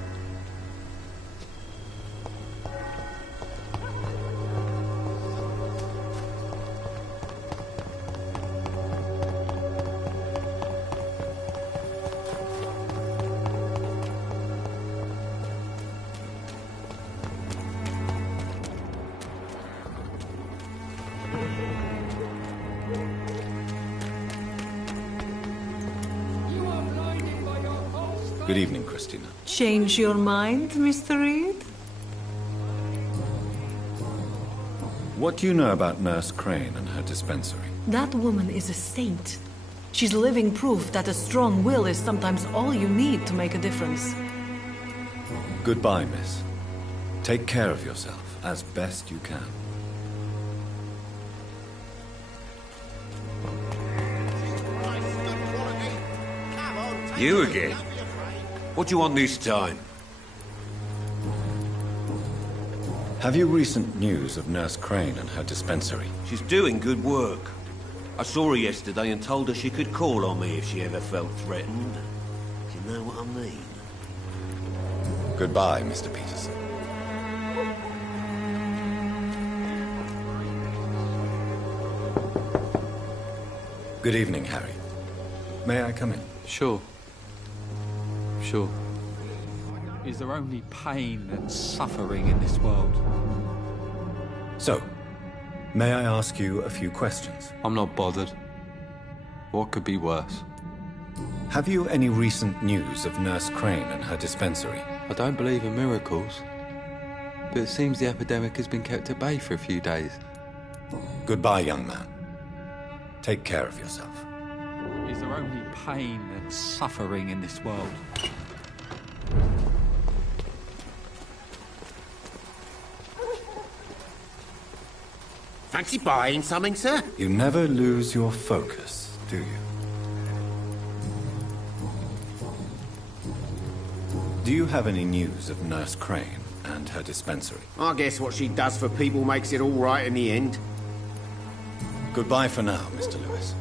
Good evening, Christina. Change your mind, Mr. Reid? What do you know about Nurse Crane and her dispensary? That woman is a saint. She's living proof that a strong will is sometimes all you need to make a difference. Goodbye, miss. Take care of yourself as best you can. You again? What do you want this time? Have you recent news of Nurse Crane and her dispensary? She's doing good work. I saw her yesterday and told her she could call on me if she ever felt threatened. Do you know what I mean? Goodbye, Mr. Peterson. Good evening, Harry. May I come in? Sure. Sure. Is there only pain and suffering in this world? So, may I ask you a few questions? I'm not bothered. What could be worse? Have you any recent news of Nurse Crane and her dispensary? I don't believe in miracles, but it seems the epidemic has been kept at bay for a few days. Goodbye, young man. Take care of yourself. Is there only pain and suffering in this world? Fancy buying something, sir? You never lose your focus, do you? Do you have any news of Nurse Crane and her dispensary? I guess what she does for people makes it all right in the end. Goodbye for now, Mr. Lewis.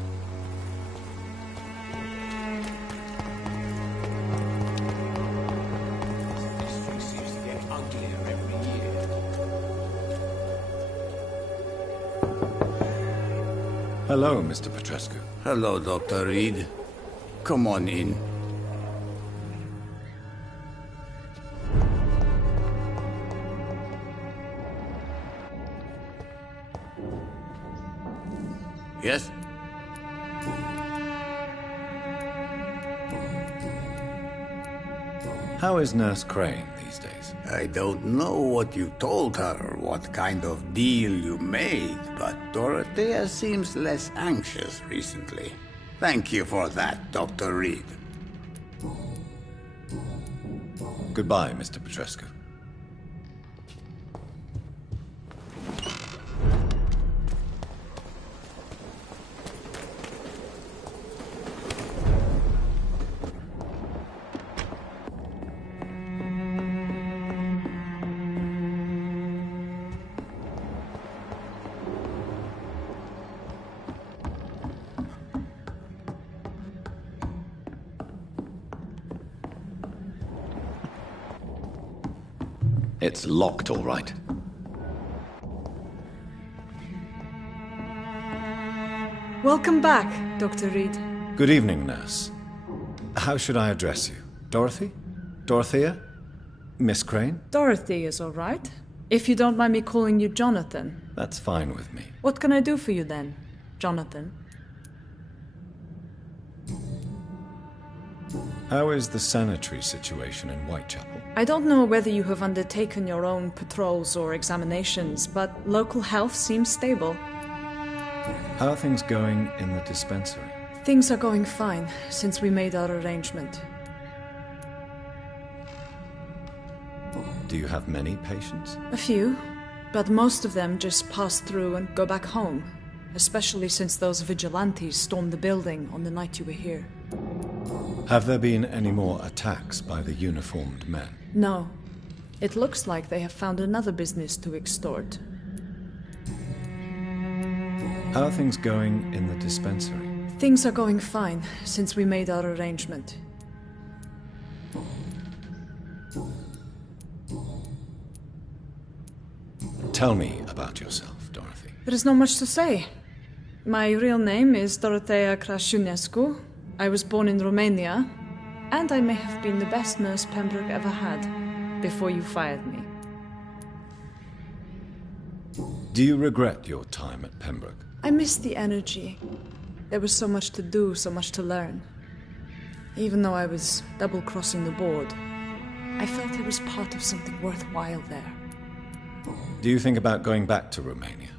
Hello, Mr. Petrescu. Hello, Dr. Reid. Come on in. Yes? How is Nurse Crane these days? I don't know what you told her, what kind of deal you made, but Dorothea seems less anxious recently. Thank you for that, Dr. Reid. Goodbye, Mr. Petrescu. It's locked, all right. Welcome back, Dr. Reid. Good evening, Nurse. How should I address you? Dorothy? Dorothea? Miss Crane? Dorothy is all right. If you don't mind me calling you Jonathan. That's fine with me. What can I do for you then, Jonathan? How is the sanitary situation in Whitechapel? I don't know whether you have undertaken your own patrols or examinations, but local health seems stable. How are things going in the dispensary? Things are going fine since we made our arrangement. Do you have many patients? A few, but most of them just pass through and go back home, especially since those vigilantes stormed the building on the night you were here. Have there been any more attacks by the uniformed men? No. It looks like they have found another business to extort. How are things going in the dispensary? Things are going fine since we made our arrangement. Tell me about yourself, Dorothy. There is not much to say. My real name is Dorothea Crasciunescu. I was born in Romania, and I may have been the best nurse Pembroke ever had, before you fired me. Do you regret your time at Pembroke? I miss the energy. There was so much to do, so much to learn. Even though I was double-crossing the board, I felt I was part of something worthwhile there. Do you think about going back to Romania?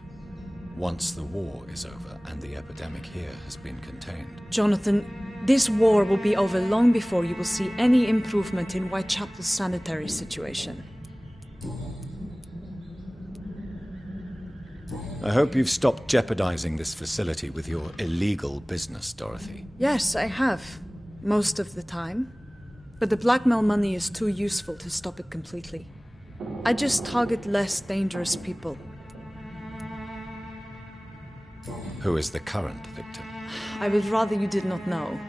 Once the war is over and the epidemic here has been contained? Jonathan, this war will be over long before you will see any improvement in Whitechapel's sanitary situation. I hope you've stopped jeopardizing this facility with your illegal business, Dorothy. Yes, I have. Most of the time. But the blackmail money is too useful to stop it completely. I just target less dangerous people. Who is the current victim? I would rather you did not know.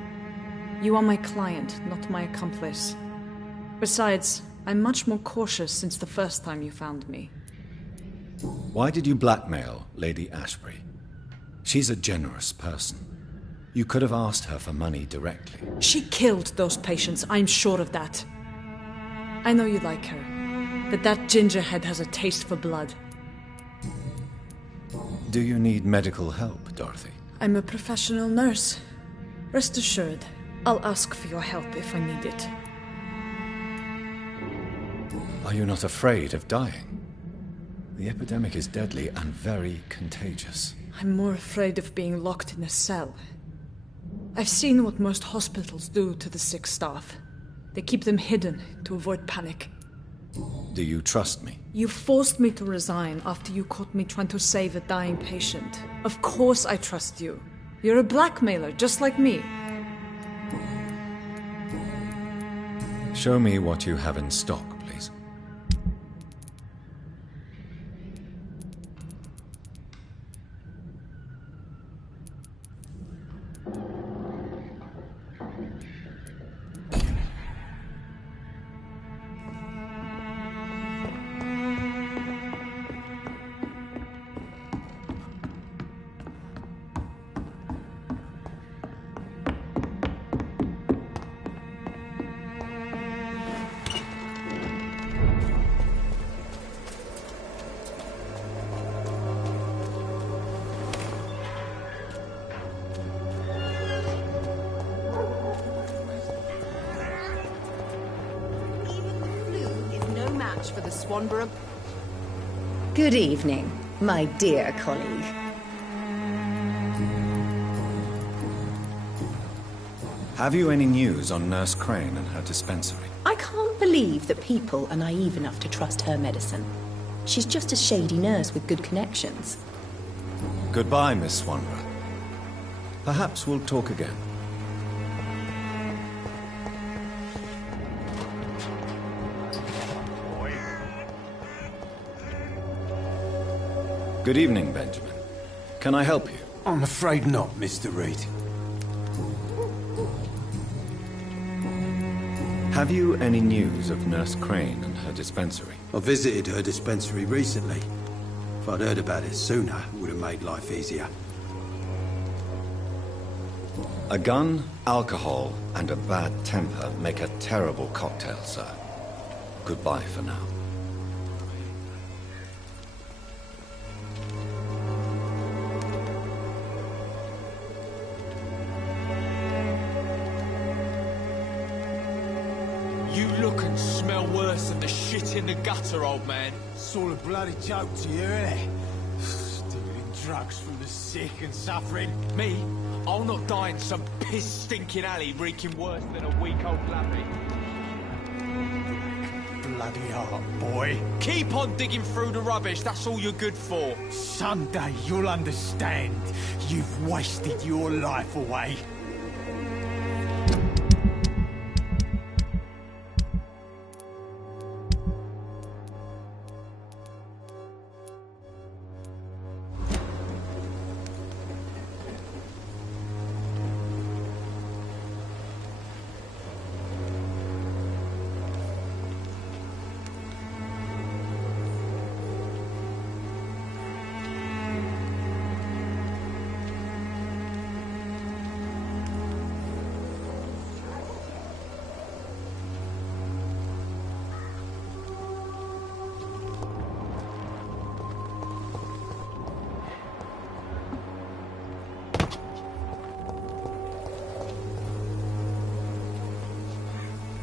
You are my client, not my accomplice. Besides, I'm much more cautious since the first time you found me. Why did you blackmail Lady Ashbury? She's a generous person. You could have asked her for money directly. She killed those patients, I'm sure of that. I know you like her, but that gingerhead has a taste for blood. Do you need medical help, Dorothy? I'm a professional nurse. Rest assured, I'll ask for your help if I need it. Are you not afraid of dying? The epidemic is deadly and very contagious. I'm more afraid of being locked in a cell. I've seen what most hospitals do to the sick staff. They keep them hidden to avoid panic. Do you trust me? You forced me to resign after you caught me trying to save a dying patient. Of course I trust you. You're a blackmailer, just like me. Show me what you have in stock, please. For the Swanborough. Good evening, my dear colleague. Have you any news on Nurse Crane and her dispensary? I can't believe that people are naive enough to trust her medicine. She's just a shady nurse with good connections. Goodbye, Miss Swanborough. Perhaps we'll talk again. Good evening, Benjamin. Can I help you? I'm afraid not, Mr. Reid. Have you any news of Nurse Crane and her dispensary? I visited her dispensary recently. If I'd heard about it sooner, it would have made life easier. A gun, alcohol, and a bad temper make a terrible cocktail, sir. Goodbye for now. You look and smell worse than the shit in the gutter, old man. It's all a bloody joke to you, isn't it? Stealing drugs from the sick and suffering. Me? I'll not die in some piss-stinking alley reeking worse than a week-old lappy. Bloody heart, boy. Keep on digging through the rubbish, that's all you're good for. Someday you'll understand. You've wasted your life away.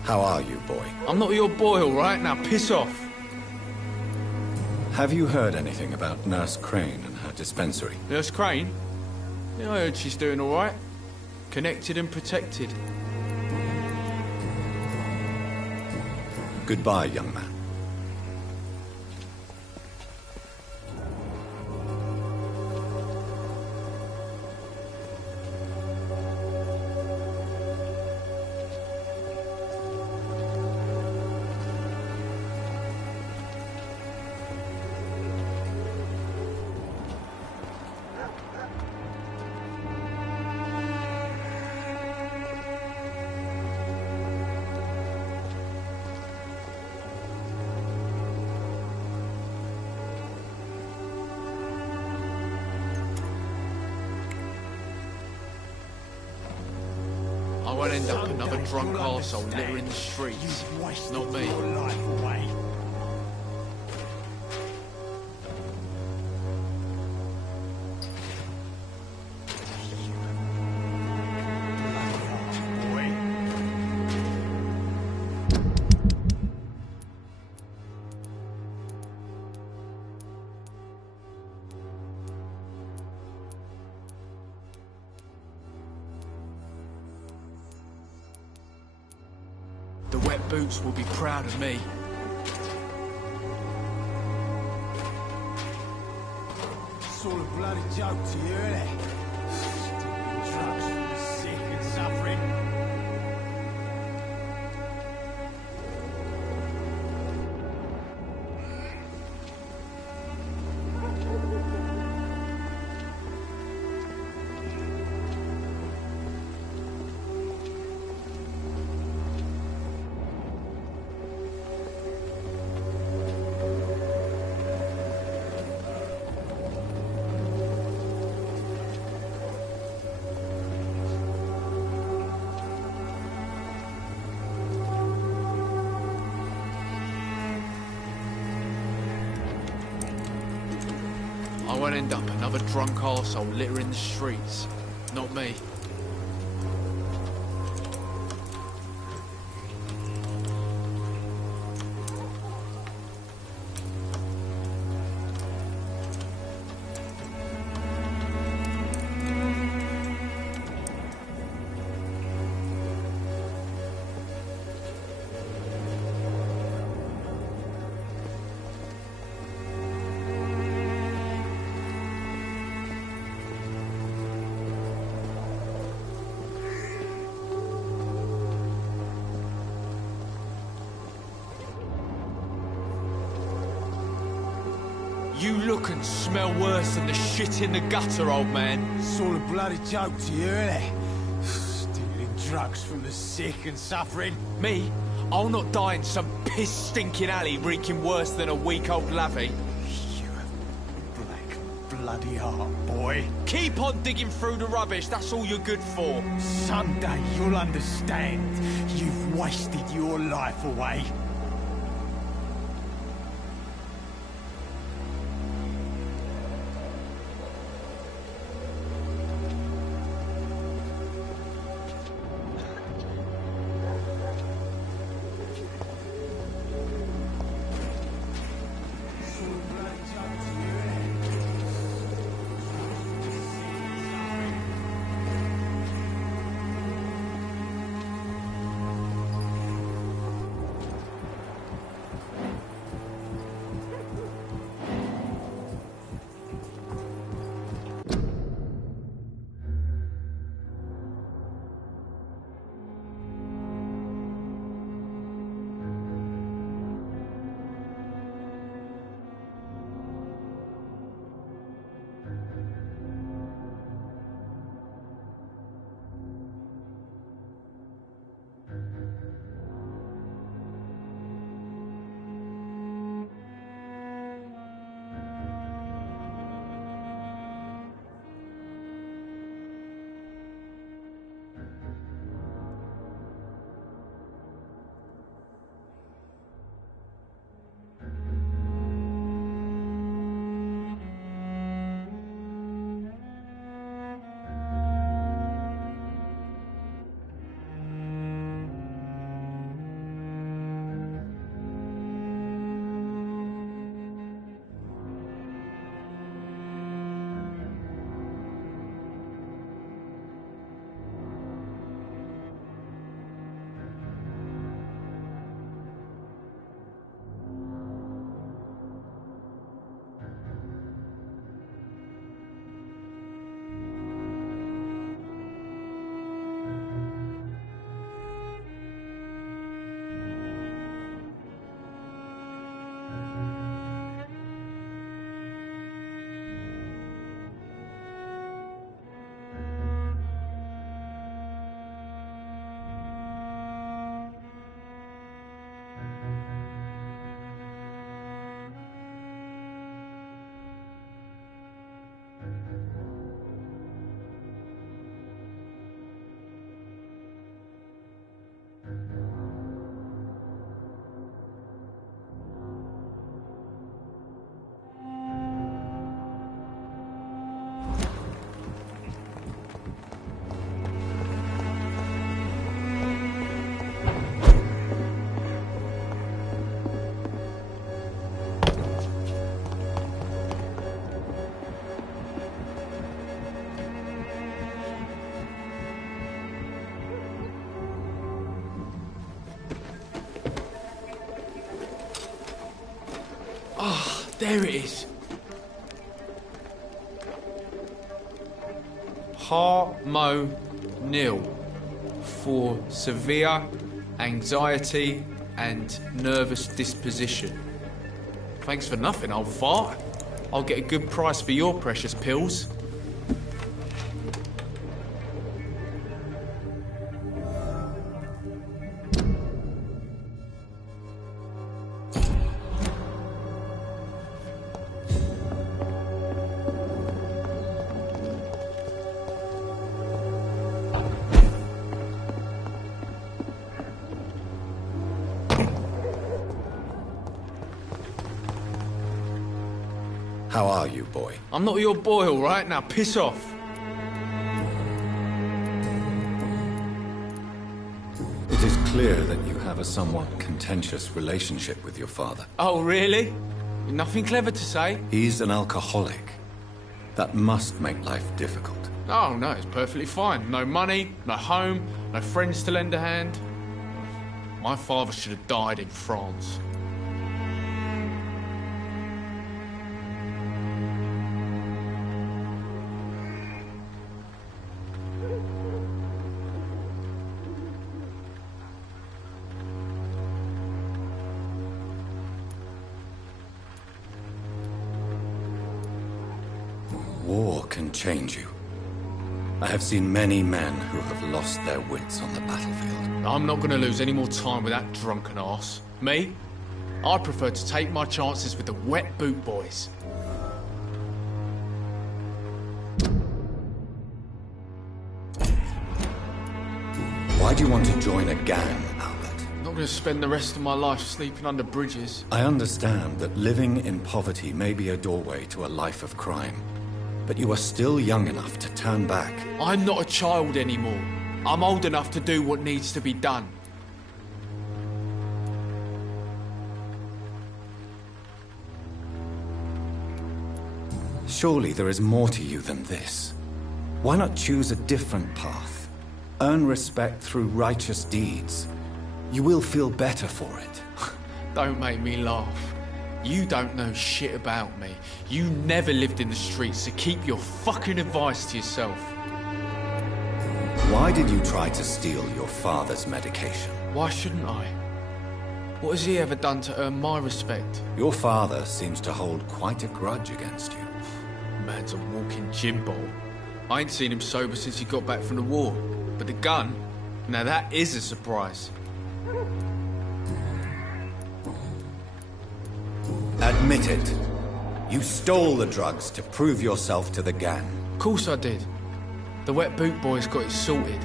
How are you, boy? I'm not your boy, all right? Now piss off. Have you heard anything about Nurse Crane and her dispensary? Nurse Crane? Yeah, I heard she's doing all right. Connected and protected. Goodbye, young man. I won't end up another drunk arsehole littering the streets. Not me. Your life away. The wet boots will be proud of me. It's all a bloody joke to you, isn't it? Stealing drugs from the sick and suffering. I won't end up another drunk arsehole littering the streets. Not me. You look and smell worse than the shit in the gutter, old man. It's all a bloody joke to you, isn't it? Stealing drugs from the sick and suffering. Me? I'll not die in some piss-stinking alley reeking worse than a week-old lavvy. You have black bloody heart, boy. Keep on digging through the rubbish, that's all you're good for. Someday you'll understand. You've wasted your life away. There it is. Harmonil for severe anxiety and nervous disposition. Thanks for nothing, old fart. I'll get a good price for your precious pills. How are you, boy? I'm not your boy, all right? Now piss off. It is clear that you have a somewhat contentious relationship with your father. Oh, really? Nothing clever to say? He's an alcoholic. That must make life difficult. Oh, no, it's perfectly fine. No money, no home, no friends to lend a hand. My father should have died in France. War can change you. I have seen many men who have lost their wits on the battlefield. I'm not going to lose any more time with that drunken arse. Me? I prefer to take my chances with the wet boot boys. Why do you want to join a gang, Albert? I'm not going to spend the rest of my life sleeping under bridges. I understand that living in poverty may be a doorway to a life of crime. But you are still young enough to turn back. I'm not a child anymore. I'm old enough to do what needs to be done. Surely there is more to you than this. Why not choose a different path? Earn respect through righteous deeds. You will feel better for it. Don't make me laugh. You don't know shit about me. You never lived in the streets, so keep your fucking advice to yourself. Why did you try to steal your father's medication? Why shouldn't I? What has he ever done to earn my respect? Your father seems to hold quite a grudge against you. Man's a walking gin ball. I ain't seen him sober since he got back from the war. But the gun? Now that is a surprise. Admit it. You stole the drugs to prove yourself to the gang. Of course I did. The wet boot boys got it sorted.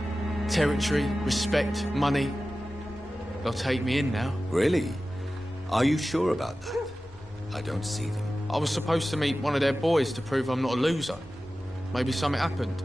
Territory, respect, money. They'll take me in now. Really? Are you sure about that? I don't see them. I was supposed to meet one of their boys to prove I'm not a loser. Maybe something happened.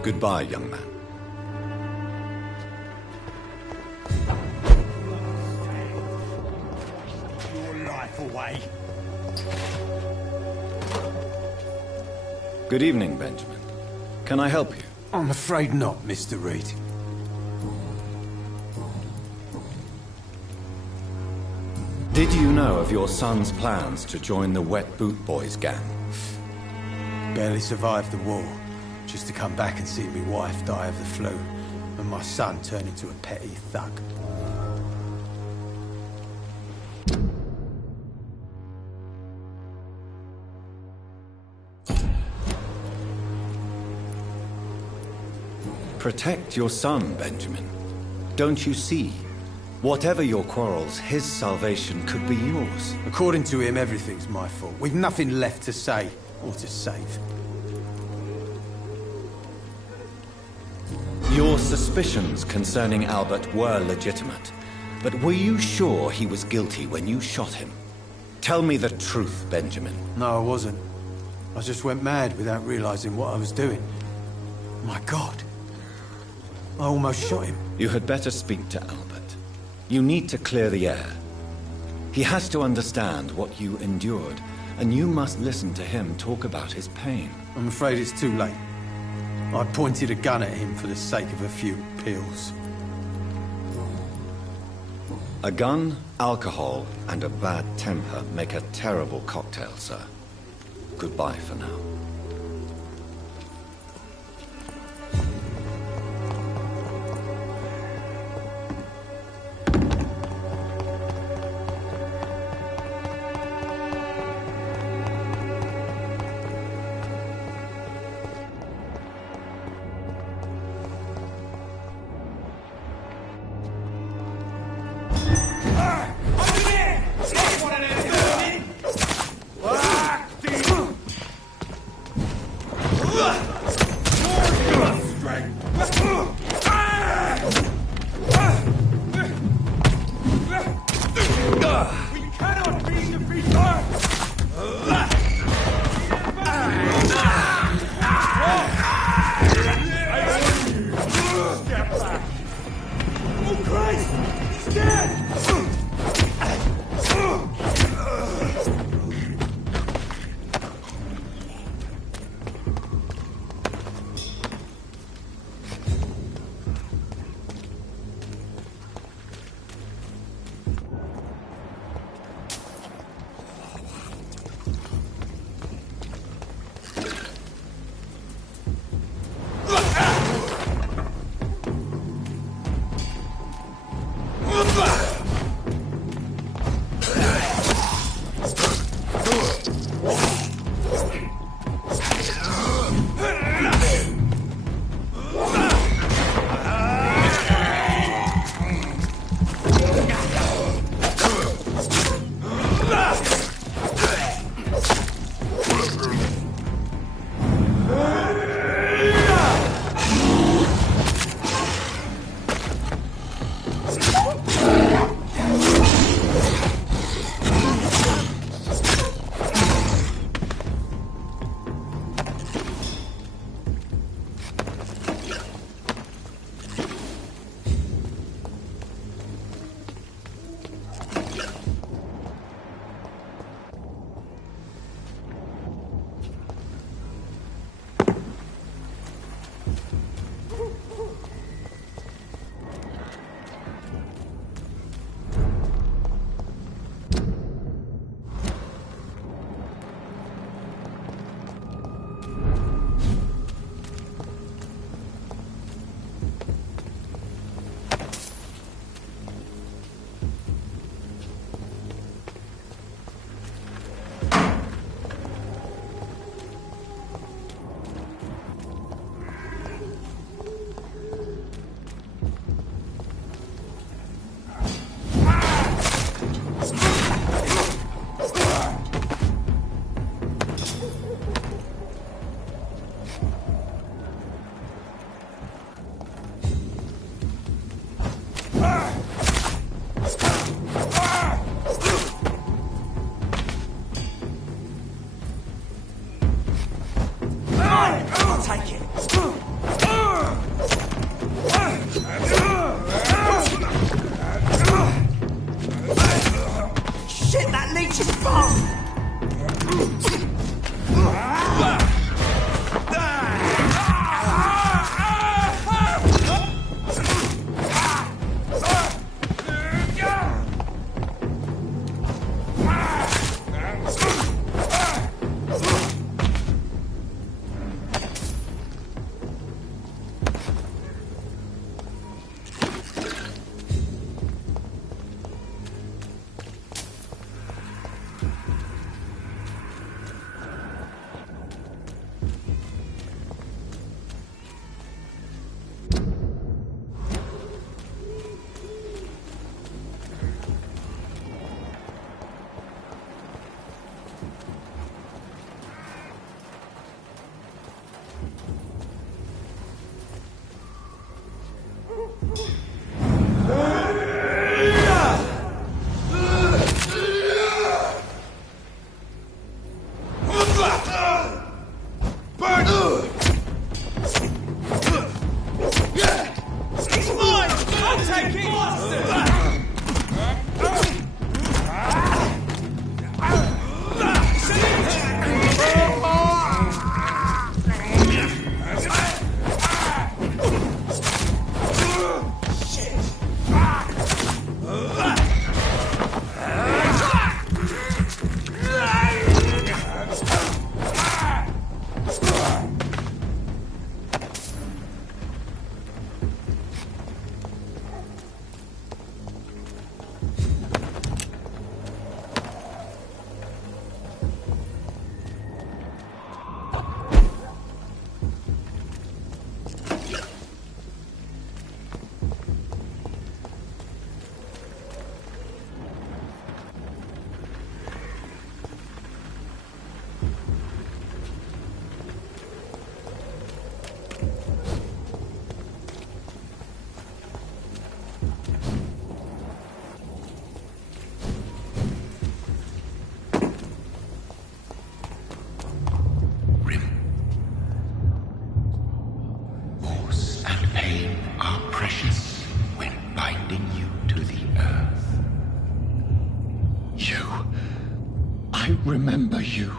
Goodbye, young man. Your life away. Good evening, Benjamin. Can I help you? I'm afraid not, Mr. Reid. Did you know of your son's plans to join the Wet Boot Boys gang? Barely survived the war. Just to come back and see my wife die of the flu, and my son turn into a petty thug. Protect your son, Benjamin. Don't you see? Whatever your quarrels, his salvation could be yours. According to him, everything's my fault. We've nothing left to say or to save. Your suspicions concerning Albert were legitimate, but were you sure he was guilty when you shot him? Tell me the truth, Benjamin. No, I wasn't. I just went mad without realizing what I was doing. My God. I almost shot him. You had better speak to Albert. You need to clear the air. He has to understand what you endured, and you must listen to him talk about his pain. I'm afraid it's too late. I pointed a gun at him for the sake of a few pills. A gun, alcohol, and a bad temper make a terrible cocktail, sir. Goodbye for now. you.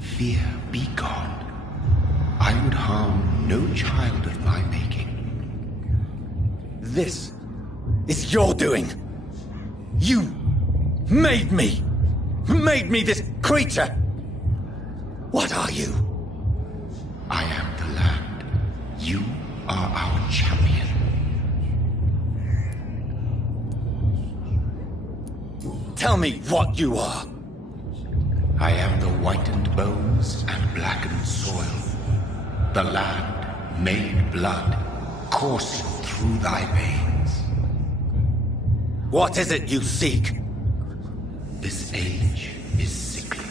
Fear be gone. I would harm no child of my making. This is your doing. You made me this creature. What are you? I am the land. You are our champion. Tell me what you are. I am the whitened bones and blackened soil. The land made blood coursing through thy veins. What is it you seek? This age is sickly.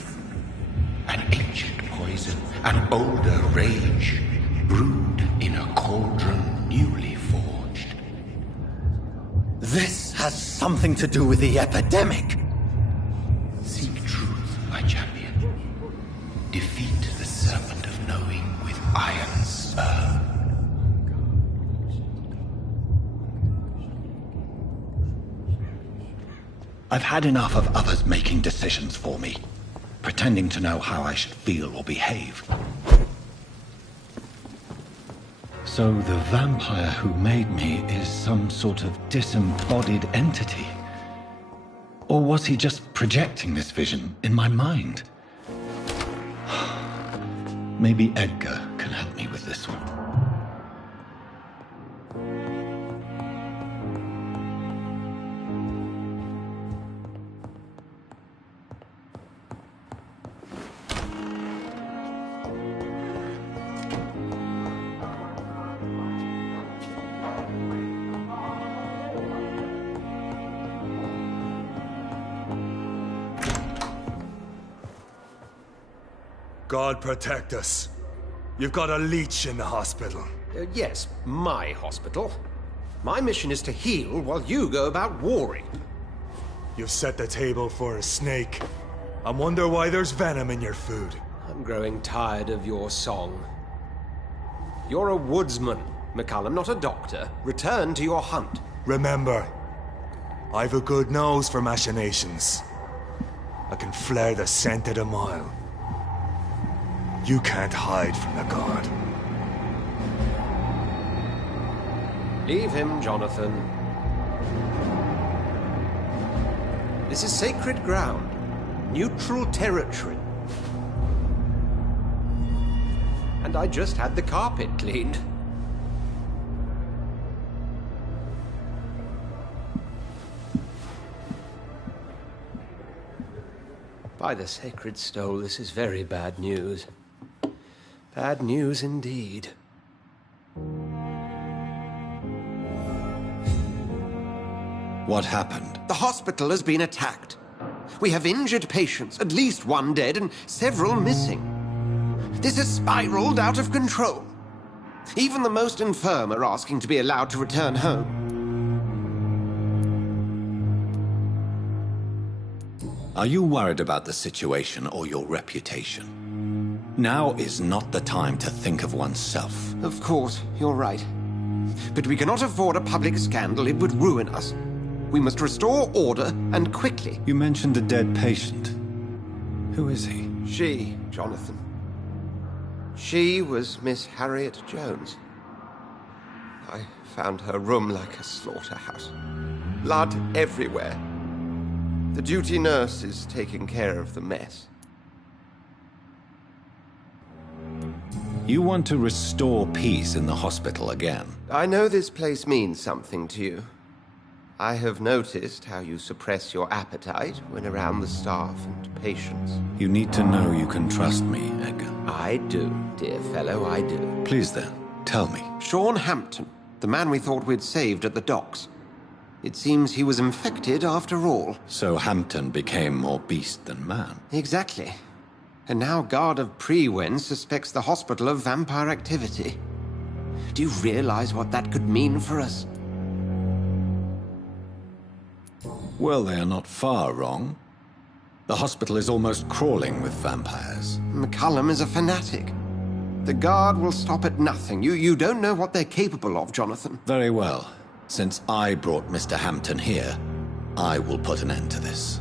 An ancient poison, an older rage, brewed in a cauldron newly forged. This has something to do with the epidemic. Seek truth, my champion. Defeat the serpent of knowing with iron spur. I've had enough of others making decisions for me, pretending to know how I should feel or behave. So the vampire who made me is some sort of disembodied entity? Or was he just projecting this vision in my mind? Maybe Edgar can help me with this one. God protect us. You've got a leech in the hospital. Yes, my hospital. My mission is to heal while you go about warring. You've set the table for a snake. I wonder why there's venom in your food. I'm growing tired of your song. You're a woodsman, McCallum, not a doctor. Return to your hunt. Remember, I've a good nose for machinations. I can flare the scent at a mile. You can't hide from the guard. Leave him, Jonathan. This is sacred ground. Neutral territory. And I just had the carpet cleaned. By the sacred stole, this is very bad news. Bad news indeed. What happened? The hospital has been attacked. We have injured patients, at least one dead and several missing. This has spiraled out of control. Even the most infirm are asking to be allowed to return home. Are you worried about the situation or your reputation? Now is not the time to think of oneself. Of course, you're right. But we cannot afford a public scandal. It would ruin us. We must restore order, and quickly. You mentioned a dead patient. Who is he? She, Jonathan. She was Miss Harriet Jones. I found her room like a slaughterhouse. Blood everywhere. The duty nurse is taking care of the mess. You want to restore peace in the hospital again? I know this place means something to you. I have noticed how you suppress your appetite when around the staff and patients. You need to know you can trust me, Edgar. I do, dear fellow, I do. Please then, tell me. Sean Hampton, the man we thought we'd saved at the docks. It seems he was infected after all. So Hampton became more beast than man. Exactly. And now Guard of Prewen suspects the hospital of vampire activity. Do you realize what that could mean for us? Well, they are not far wrong. The hospital is almost crawling with vampires. McCallum is a fanatic. The guard will stop at nothing. You don't know what they're capable of, Jonathan. Very well. Since I brought Mr. Hampton here, I will put an end to this.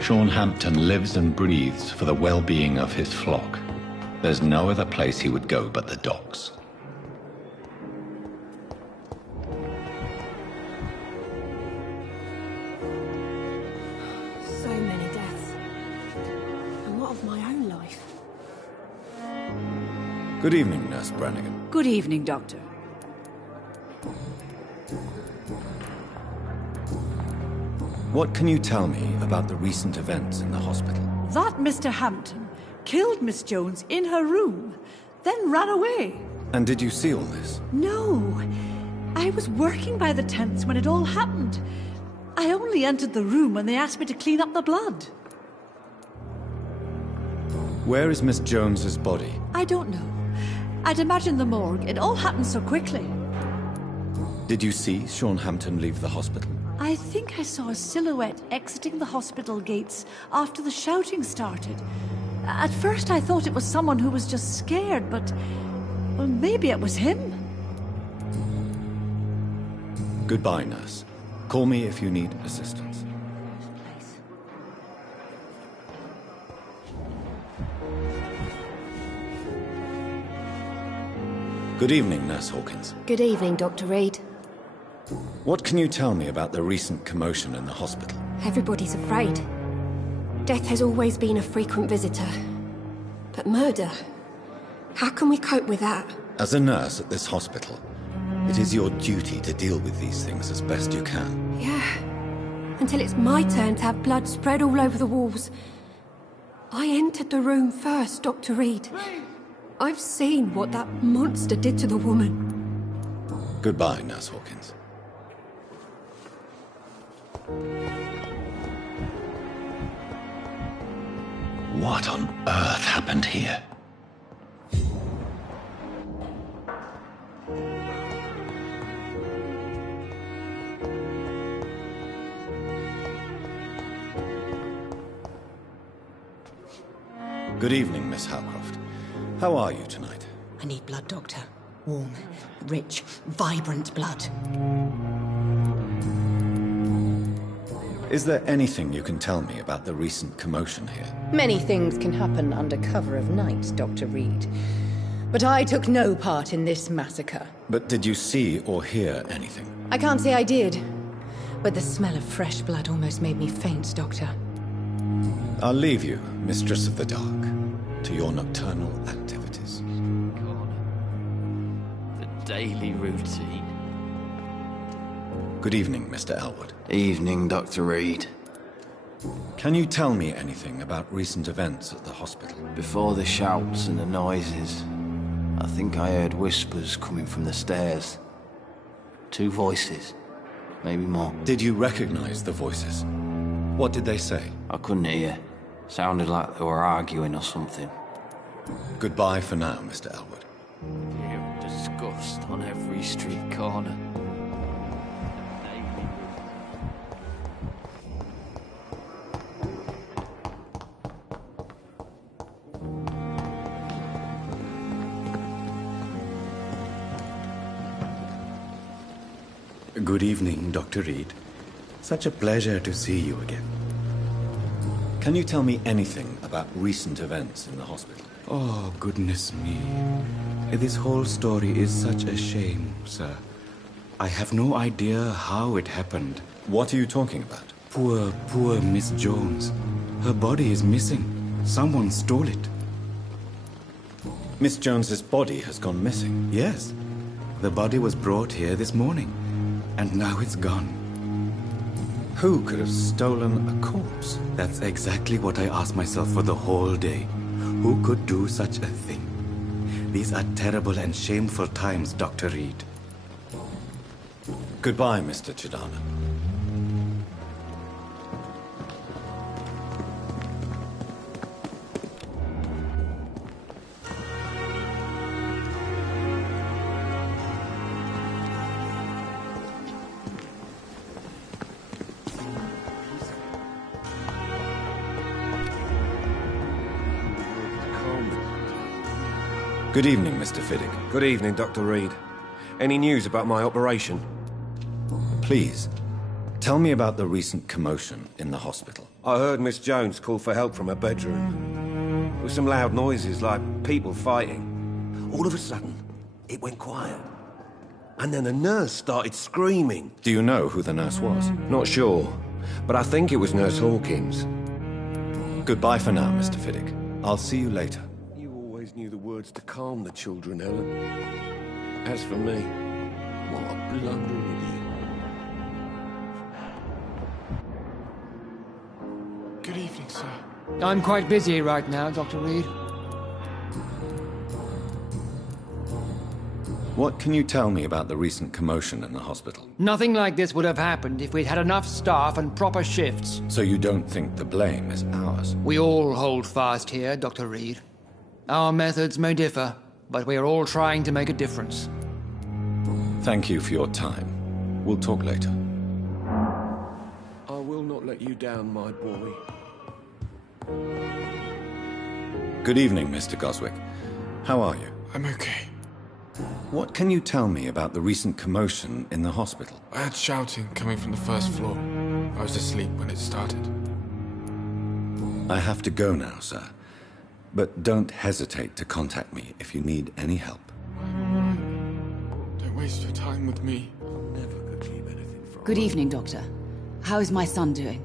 Sean Hampton lives and breathes for the well-being of his flock. There's no other place he would go but the docks. So many deaths. And what of my own life? Good evening, Nurse Brannigan. Good evening, Doctor. What can you tell me about the recent events in the hospital? That Mr. Hampton killed Miss Jones in her room, then ran away. And did you see all this? No. I was working by the tents when it all happened. I only entered the room when they asked me to clean up the blood. Where is Miss Jones's body? I don't know. I'd imagine the morgue. It all happened so quickly. Did you see Sean Hampton leave the hospital? I think I saw a silhouette exiting the hospital gates after the shouting started. At first I thought it was someone who was just scared, but... well, maybe it was him. Goodbye, nurse. Call me if you need assistance. Good evening, Nurse Hawkins. Good evening, Dr. Reid. What can you tell me about the recent commotion in the hospital? Everybody's afraid. Death has always been a frequent visitor. But murder? How can we cope with that? As a nurse at this hospital, it is your duty to deal with these things as best you can. Yeah. Until it's my turn to have blood spread all over the walls. I entered the room first, Dr. Reid. I've seen what that monster did to the woman. Goodbye, Nurse Hawkins. What on earth happened here? Good evening, Miss Howcroft. How are you tonight? I need blood, Doctor. Warm, rich, vibrant blood. Is there anything you can tell me about the recent commotion here? Many things can happen under cover of night, Dr. Reid. But I took no part in this massacre. But did you see or hear anything? I can't say I did. But the smell of fresh blood almost made me faint, Doctor. I'll leave you, Mistress of the Dark, to your nocturnal activities. The daily routine. Good evening, Mr. Elwood. Evening, Dr. Reid. Can you tell me anything about recent events at the hospital? Before the shouts and the noises, I think I heard whispers coming from the stairs. 2 voices, maybe more. Did you recognize the voices? What did they say? I couldn't hear. Sounded like they were arguing or something. Goodbye for now, Mr. Elwood. Pure disgust on every street corner. Good evening, Dr. Reid. Such a pleasure to see you again. Can you tell me anything about recent events in the hospital? Oh, goodness me. This whole story is such a shame, sir. I have no idea how it happened. What are you talking about? Poor Miss Jones. Her body is missing. Someone stole it. Miss Jones's body has gone missing? Yes. The body was brought here this morning, and now it's gone. Who could have stolen a corpse? That's exactly what I asked myself for the whole day. Who could do such a thing? These are terrible and shameful times, Dr. Reid. Goodbye, Mr. Chidana. Good evening, Mr. Fiddick. Good evening, Dr. Reid. Any news about my operation? Please, tell me about the recent commotion in the hospital. I heard Miss Jones call for help from her bedroom. There were some loud noises, like people fighting. All of a sudden, it went quiet. And then the nurse started screaming. Do you know who the nurse was? Not sure, but I think it was Nurse Hawkins. Goodbye for now, Mr. Fiddick. I'll see you later. You always knew the words to calm the children, Ellen. As for me, what a blundering idiot. Good evening, sir. I'm quite busy right now, Dr. Reid. What can you tell me about the recent commotion in the hospital? Nothing like this would have happened if we'd had enough staff and proper shifts. So you don't think the blame is ours? We all hold fast here, Dr. Reid. Our methods may differ, but we are all trying to make a difference. Thank you for your time. We'll talk later. I will not let you down, my boy. Good evening, Mr. Goswick. How are you? I'm okay. What can you tell me about the recent commotion in the hospital? I had shouting coming from the first floor. I was asleep when it started. I have to go now, sir. But don't hesitate to contact me if you need any help. Don't waste your time with me. Good evening, Doctor. How is my son doing?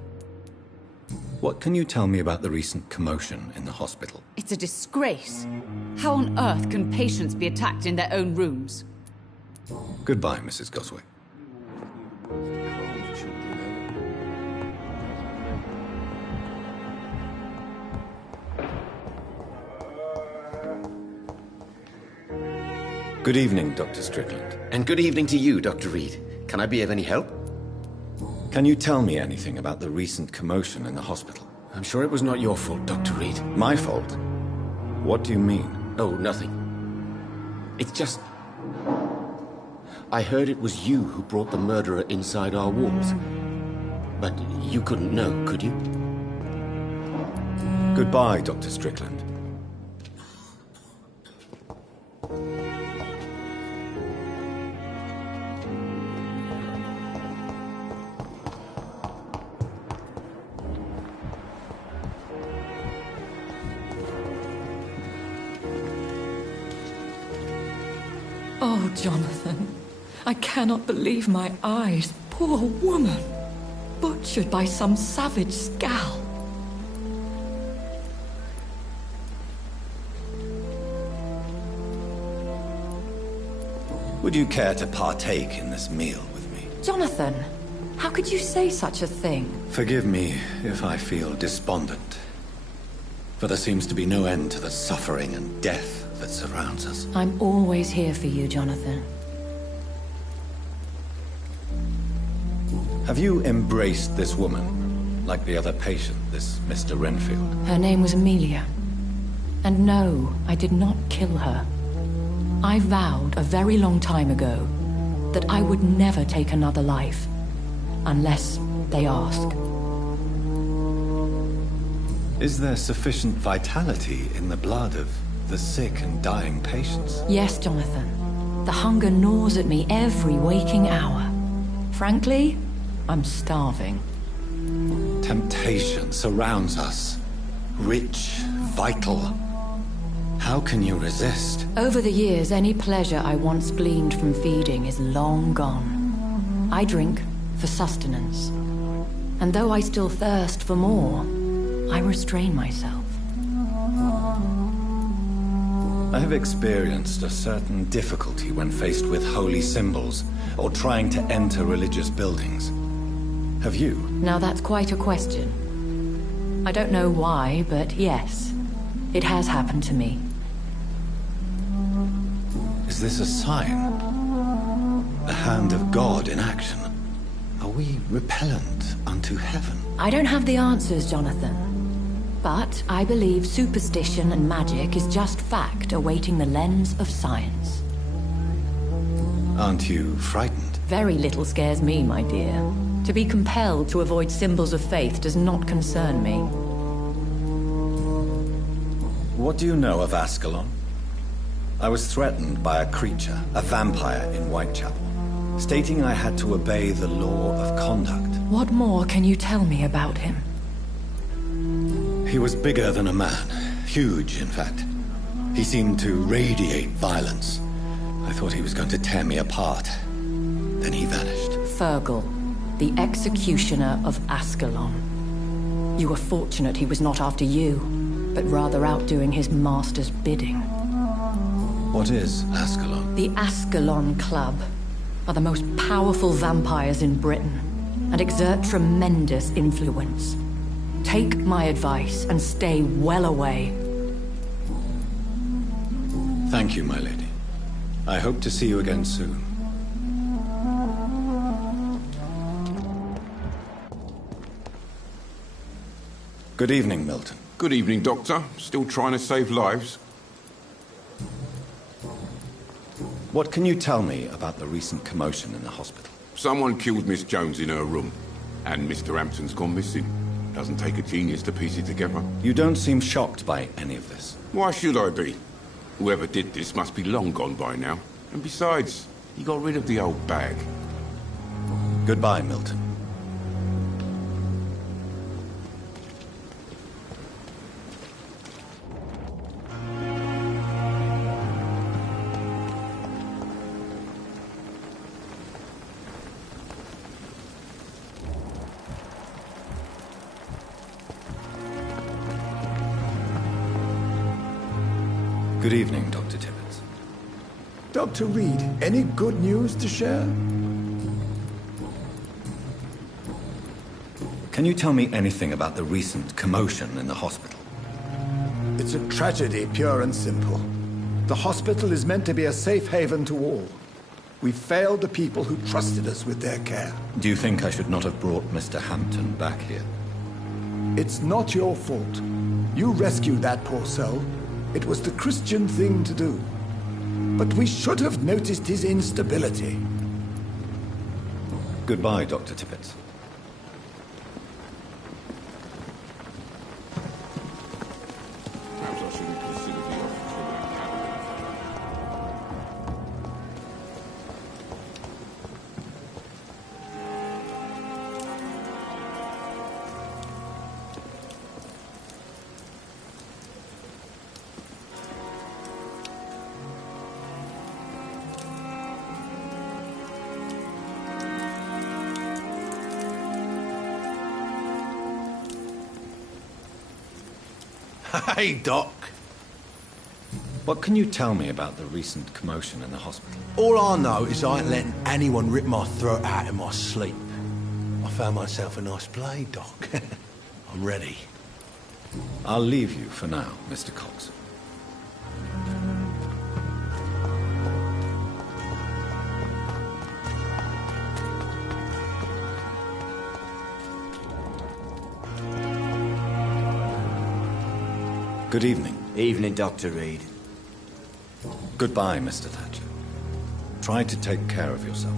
What can you tell me about the recent commotion in the hospital? It's a disgrace. How on earth can patients be attacked in their own rooms? Goodbye, Mrs. Goswick. Good evening, Dr. Strickland. And good evening to you, Dr. Reid. Can I be of any help? Can you tell me anything about the recent commotion in the hospital? I'm sure it was not your fault, Dr. Reid. My fault? What do you mean? Oh, nothing. It's just... I heard it was you who brought the murderer inside our walls. But you couldn't know, could you? Goodbye, Dr. Strickland. Oh, Jonathan. I cannot believe my eyes. Poor woman. Butchered by some savage scowl. Would you care to partake in this meal with me? Jonathan, how could you say such a thing? Forgive me if I feel despondent. For there seems to be no end to the suffering and death that surrounds us. I'm always here for you, Jonathan. Have you embraced this woman, like the other patient, this Mr. Renfield? Her name was Amelia. And no, I did not kill her. I vowed a very long time ago that I would never take another life, unless they ask. Is there sufficient vitality in the blood of the sick and dying patients? Yes, Jonathan. The hunger gnaws at me every waking hour. Frankly, I'm starving. Temptation surrounds us. Rich, vital. How can you resist? Over the years, any pleasure I once gleaned from feeding is long gone. I drink for sustenance. And though I still thirst for more, I restrain myself. I have experienced a certain difficulty when faced with holy symbols or trying to enter religious buildings. Have you? Now that's quite a question. I don't know why, but yes, it has happened to me. Is this a sign? The hand of God in action? Are we repellent unto heaven? I don't have the answers, Jonathan. But I believe superstition and magic is just fact awaiting the lens of science. Aren't you frightened? Very little scares me, my dear. To be compelled to avoid symbols of faith does not concern me. What do you know of Ascalon? I was threatened by a creature, a vampire in Whitechapel, stating I had to obey the law of conduct. What more can you tell me about him? He was bigger than a man. Huge, in fact. He seemed to radiate violence. I thought he was going to tear me apart. Then he vanished. Fergal, the executioner of Ascalon. You were fortunate he was not after you, but rather out doing his master's bidding. What is Ascalon? The Ascalon Club are the most powerful vampires in Britain and exert tremendous influence. Take my advice and stay well away. Thank you, my lady. I hope to see you again soon. Good evening, Milton. Good evening, Doctor. Still trying to save lives? What can you tell me about the recent commotion in the hospital? Someone killed Miss Jones in her room, and Mr. Hampton's gone missing. Doesn't take a genius to piece it together. You don't seem shocked by any of this. Why should I be? Whoever did this must be long gone by now. And besides, he got rid of the old bag. Goodbye, Milton. Good evening, Dr. Tibbets. Dr. Reid, any good news to share? Can you tell me anything about the recent commotion in the hospital? It's a tragedy, pure and simple. The hospital is meant to be a safe haven to all. We failed the people who trusted us with their care. Do you think I should not have brought Mr. Hampton back here? It's not your fault. You rescued that poor soul. It was the Christian thing to do. But we should have noticed his instability. Goodbye, Dr. Tibbets. Perhaps I shouldn't consider the office for that candidate. Hey, Doc. What can you tell me about the recent commotion in the hospital? All I know is I ain't letting anyone rip my throat out in my sleep. I found myself a nice blade, Doc. I'm ready. I'll leave you for now, Mr. Cox. Good evening. Evening, Dr. Reid. Goodbye, Mr. Thatcher. Try to take care of yourself.